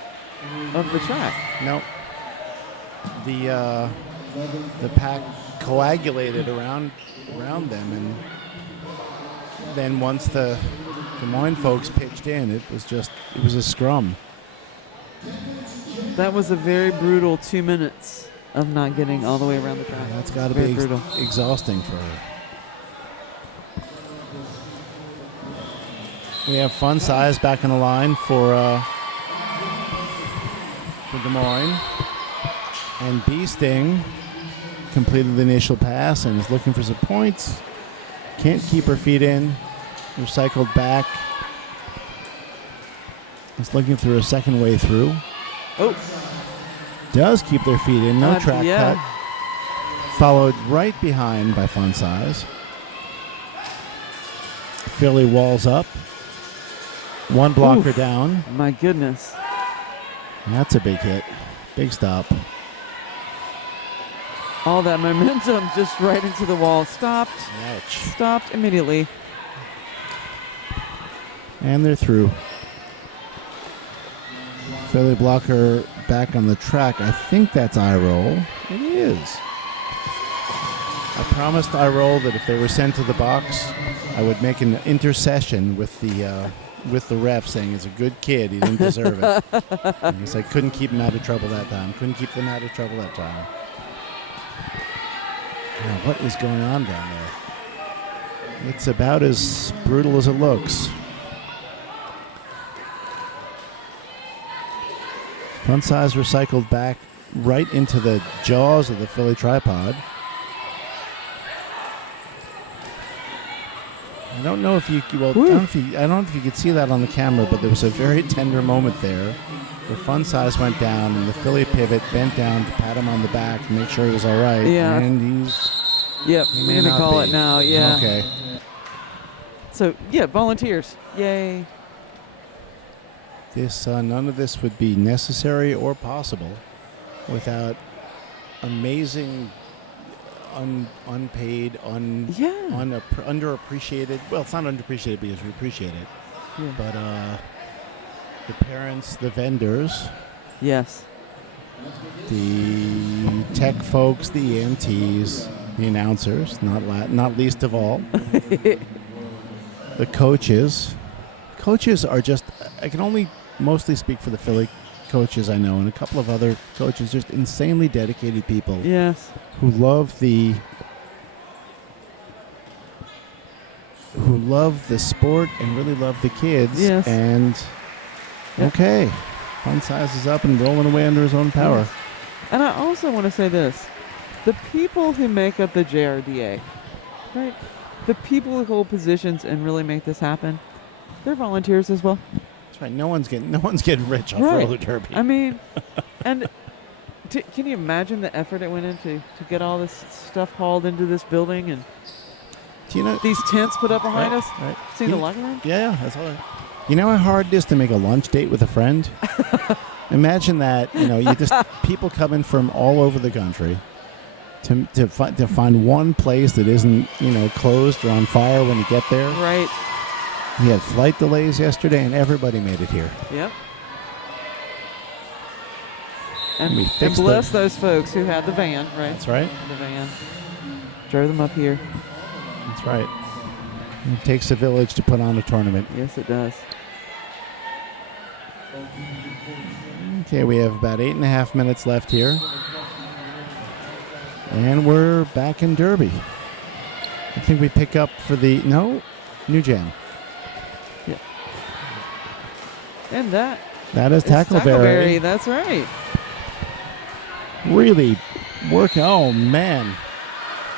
of the track. Nope. The pack coagulated around them, and then once the Des Moines folks pitched in, it was a scrum. That was a very brutal 2 minutes of not getting all the way around the track. That's got to be exhausting for her. We have Fun Size back in the line for Des Moines. And Bee Sting completed the initial pass and is looking for some points. Can't keep her feet in. Recycled back. Is looking through a second way through. Oh. Does keep their feet in. No track yeah. cut. Followed right behind by Fun Size. Philly walls up. One blocker down. My goodness. That's a big hit. Big stop. All that momentum just right into the wall. Stopped. Ouch. Stopped immediately. And they're through. Philly blocker back on the track. I think that's eye roll. It is. I promised eye roll that if they were sent to the box, I would make an intercession with the ref saying he's a good kid. He didn't deserve it. Because I couldn't keep him out of trouble that time. Couldn't keep them out of trouble that time. Now, what is going on down there? It's about as brutal as it looks. Fun Size recycled back right into the jaws of the Philly tripod. I don't know if you I don't know if you could see that on the camera, but there was a very tender moment there where Fun Size went down and the Philly pivot bent down to pat him on the back and make sure he was all right. Yeah. And Yep. he We're may gonna not call be. it now. Yeah. Okay. So yeah, volunteers. Yay. None of this would be necessary or possible without amazing, unpaid, underappreciated. Well, it's not underappreciated because we appreciate it. Yeah. But the parents, the vendors, Yes. the tech folks, the EMTs, the announcers, not least of all, the coaches. Coaches are just, I can only mostly speak for the Philly coaches I know and a couple of other coaches, just insanely dedicated people. Yes. Who love the sport and really love the kids. Yes. And okay, Fun Size is up and rolling away under his own power. Yes. And I also want to say this. The people who make up the JRDA, right? The people who hold positions and really make this happen, they're volunteers as well. That's right. No one's getting rich off Right. roller derby. I mean, and can you imagine the effort it went into to get all this stuff hauled into this building and Do you know these tents put up behind Right, us? right. See the locker room? Yeah, that's all right. You know how hard it is to make a lunch date with a friend? Imagine that, you just people coming from all over the country to find one place that isn't, closed or on fire when you get there. Right. We had flight delays yesterday and everybody made it here. Yep. We And fixed bless those folks who had the van, right? That's right. The van. Drove them up here. That's right. It takes a village to put on a tournament. Yes, it does. Okay, we have about 8.5 minutes left here. And we're back in Derby. I think we pick up for New Jam. Yeah. And that That is is Tackleberry. That's right. Really working. Oh, man.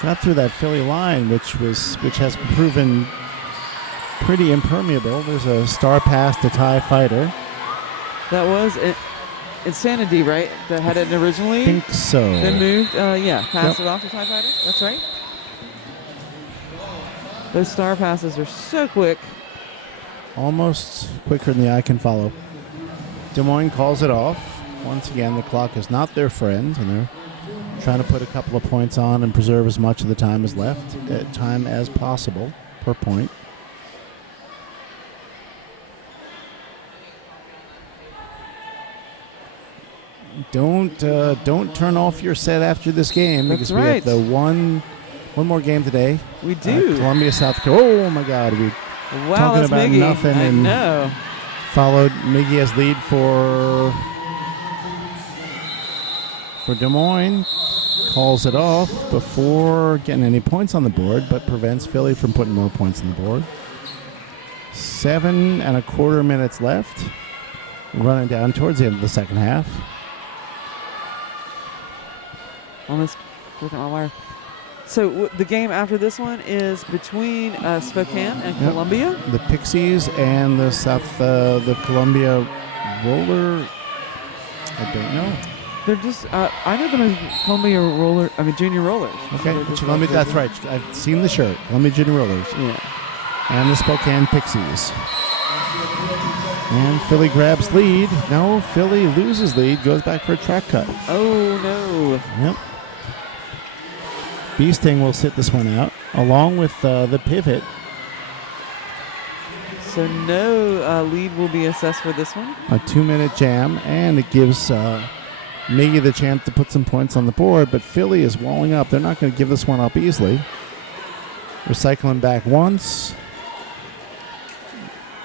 Got through that Philly line, which has proven pretty impermeable. There's a star pass to TIE Fighter. That was Insanity, right? That had it originally. I think so. Then moved. Passed Yep. it off to TIE Fighter. That's right. Those star passes are so quick. Almost quicker than the eye can follow. Des Moines calls it off. Once again, the clock is not their friend, and they're trying to put a couple of points on and preserve as much of the time as possible per point. Don't turn off your set after this game. That's because right. we have the one more game today. We do. Columbia, South Carolina. Oh my God, we Wow, talking that's about Miggy. nothing I and- know. followed. Miggy has lead for Des Moines. Calls it off before getting any points on the board, but prevents Philly from putting more points on the board. 7.25 minutes left. Running down towards the end of the second half. Almost looking at my wire. So the game after this one is between Spokane and Columbia. The Pixies and the Columbia Roller. I don't know. They're just, I know them as Columbia Junior Rollers. Okay, Columbia, that's right. I've seen the shirt. Columbia Junior Rollers. Yeah. And the Spokane Pixies. And Philly grabs lead. No, Philly loses lead, goes back for a track cut. Oh, no. Yep. Bee Sting will sit this one out, along with the pivot. So no lead will be assessed for this one. A 2-minute jam, and it gives Miggy the chance to put some points on the board, but Philly is walling up. They're not going to give this one up easily. Recycling back once.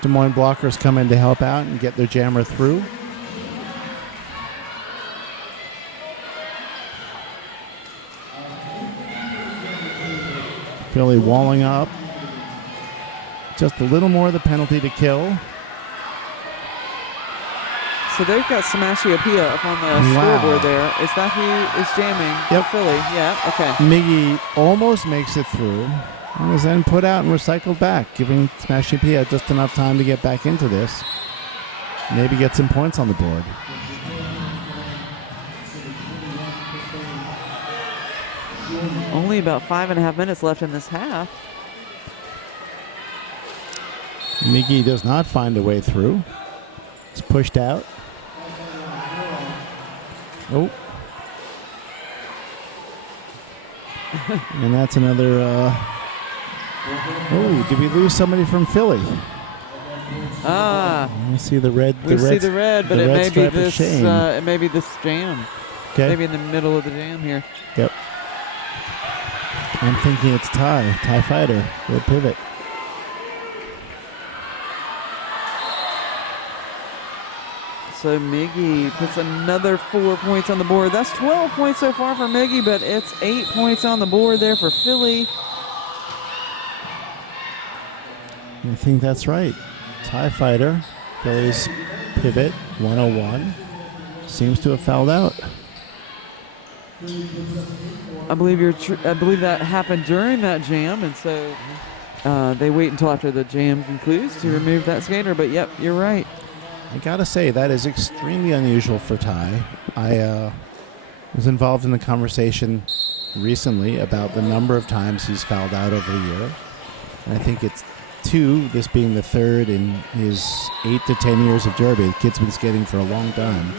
Des Moines blockers come in to help out and get their jammer through. Philly walling up. Just a little more of the penalty to kill. So they've got Smashy Apia up on the scoreboard there. Is that who is jamming? Yep. Philly. Yeah, okay. Miggy almost makes it through and was then put out and recycled back, giving Smashy Apia just enough time to get back into this. Maybe get some points on the board. Only about 5.5 minutes left in this half. Miggy does not find a way through. It's pushed out. Oh. And that's another... oh, did we lose somebody from Philly? Ah. I see the red. We see the red, but it may be this. It may be this jam. Okay. Maybe in the middle of the jam here. Yep. I'm thinking it's TIE Fighter, red pivot. So Miggy puts another 4 points on the board. That's 12 points so far for Miggy, but it's 8 points on the board there for Philly. I think that's right. TIE Fighter, Philly's pivot, 101, seems to have fouled out. I believe I believe that happened during that jam, and so they wait until after the jam concludes to remove that skater. But yep, you're right. I gotta say, that is extremely unusual for Ty. I was involved in a conversation recently about the number of times he's fouled out over the year. And I think it's 2, this being the 3rd in his 8 to 10 years of JRDA. The kid's been skating for a long time.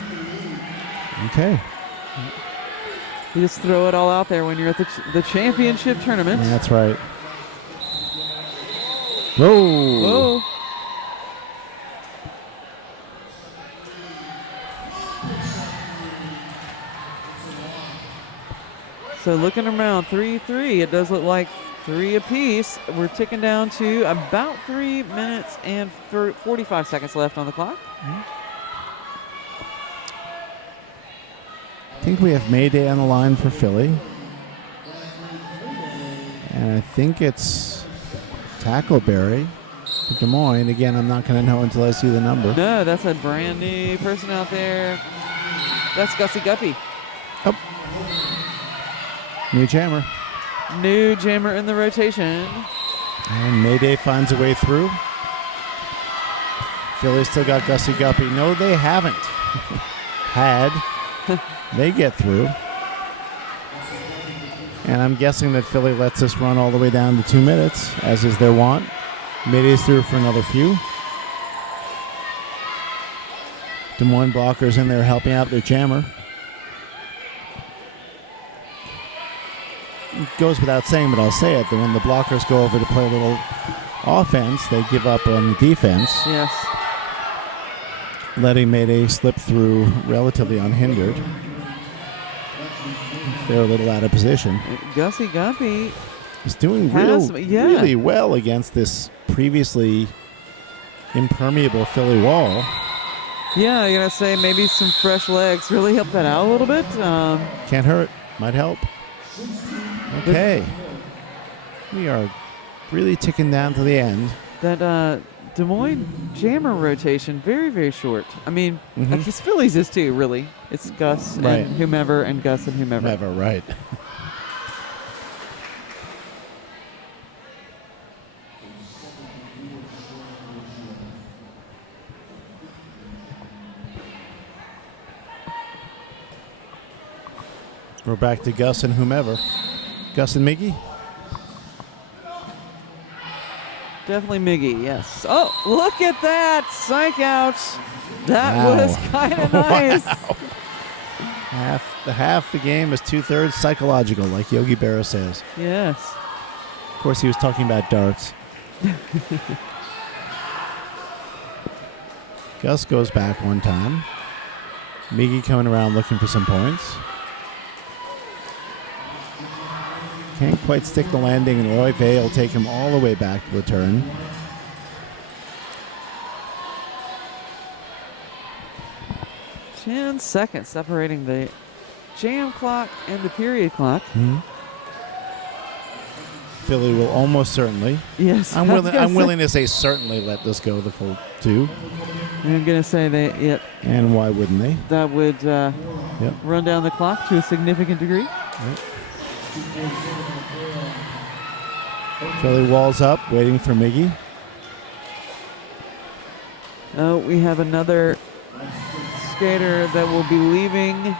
Okay. You just throw it all out there when you're at the championship tournament. That's right. Whoa. Whoa. So looking around, 3-3. It does look like 3 apiece. We're ticking down to about 3 minutes and 45 seconds left on the clock. I think we have Mayday on the line for Philly. And I think it's Tackleberry for Des Moines. Again, I'm not going to know until I see the number. No, that's a brand new person out there. That's Gussie Guppy. Oh. New jammer. New jammer in the rotation. And Mayday finds a way through. Philly still got Gussie Guppy. No, they haven't. They get through. And I'm guessing that Philly lets us run all the way down to 2 minutes, as is their want. Mayday's through for another few. Des Moines blockers in there helping out their jammer. It goes without saying, but I'll say it, that when the blockers go over to play a little offense, they give up on the defense. Yes. Letting Mayday slip through relatively unhindered. They're a little out of position. Gussie Guppy is doing really well against this previously impermeable Philly wall. Yeah, I gotta say maybe some fresh legs really help that out a little bit. Can't hurt. Might help. Okay. We are really ticking down to the end. That Des Moines jammer rotation, very, very short. I mean, I guess Phillies is too, really. It's Gus and whomever and Gus and whomever. Right. We're back to Gus and whomever. Gus and Miggy? Definitely Miggy, yes. Oh, look at that. Psych outs. That Wow. was kind of nice. Half the game is 2/3 psychological, like Yogi Berra says. Yes. Of course, he was talking about darts. Gus goes back one time. Miggy coming around looking for some points. Can't quite stick the landing, and Roy Vey will take him all the way back to the turn. Ten seconds separating the jam clock and the period clock. Philly will almost certainly. Yes. I'm willing to say certainly let this go the full 2. I'm going to say that And why wouldn't they? that would run down the clock to a significant degree. Yep. Philly walls up, waiting for Miggy. Oh, we have another skater that will be leaving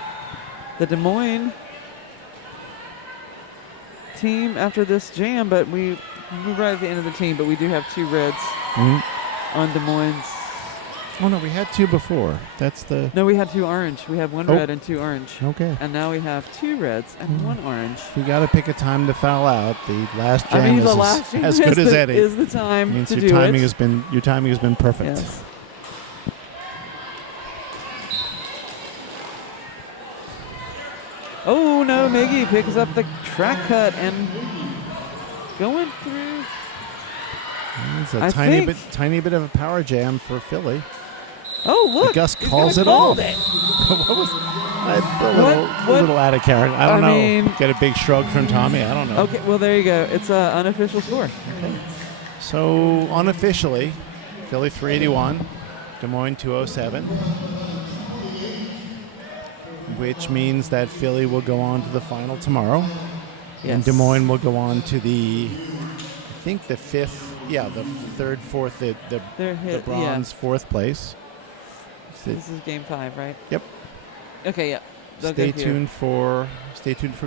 the Des Moines team after this jam, but we're right at the end of the team, but we do have 2 reds on Des Moines. Oh, no, we had 2 before. That's the... No, we had 2 orange. We have 1 red and 2 orange. Okay. And now we have 2 reds and 1 orange. You got to pick a time to foul out. The last jam I mean, is the last jam as good as any. is the time Means to your do timing it. your timing has been perfect. Yes. Oh, no, Miggy picks up the track cut and going through. It's a I tiny think- bit of a power jam for Philly. Oh, look. Gus he's calls gonna it call off. it. What was a What- little out of character. I don't I know. mean- Get a big shrug from Tommy. I don't know. Okay, well, there you go. It's an unofficial score. So unofficially, Philly 381, Des Moines 207, which means that Philly will go on to the final tomorrow, and Yes. Des Moines will go on to the, I think the 5th, the 3rd, 4th, the They're hit, bronze 4th place. This is game 5, right? Yep. Okay, yeah. They'll Stay go here. tuned for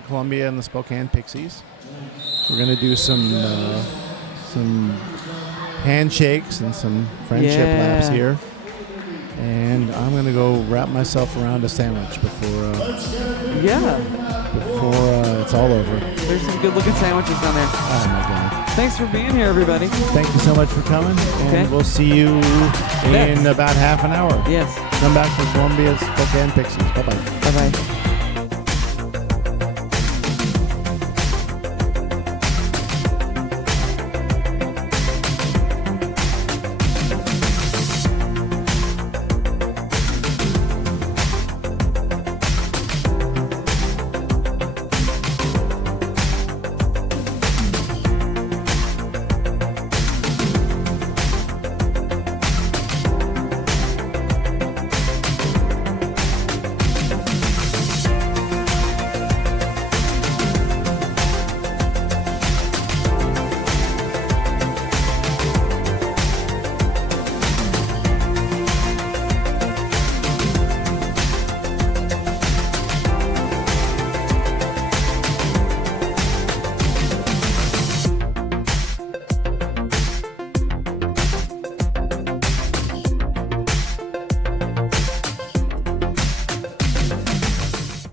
Columbia and the Spokane Pixies. We're gonna do some handshakes and some friendship laps here, and I'm gonna go wrap myself around a sandwich before it's all over. There's some good-looking sandwiches down there. Oh my God! Thanks for being here, everybody. Thank you so much for coming, and Okay. we'll see you in about half an hour. Yes. Come back for Columbia's Spokane Pixies. Bye bye. Bye-bye.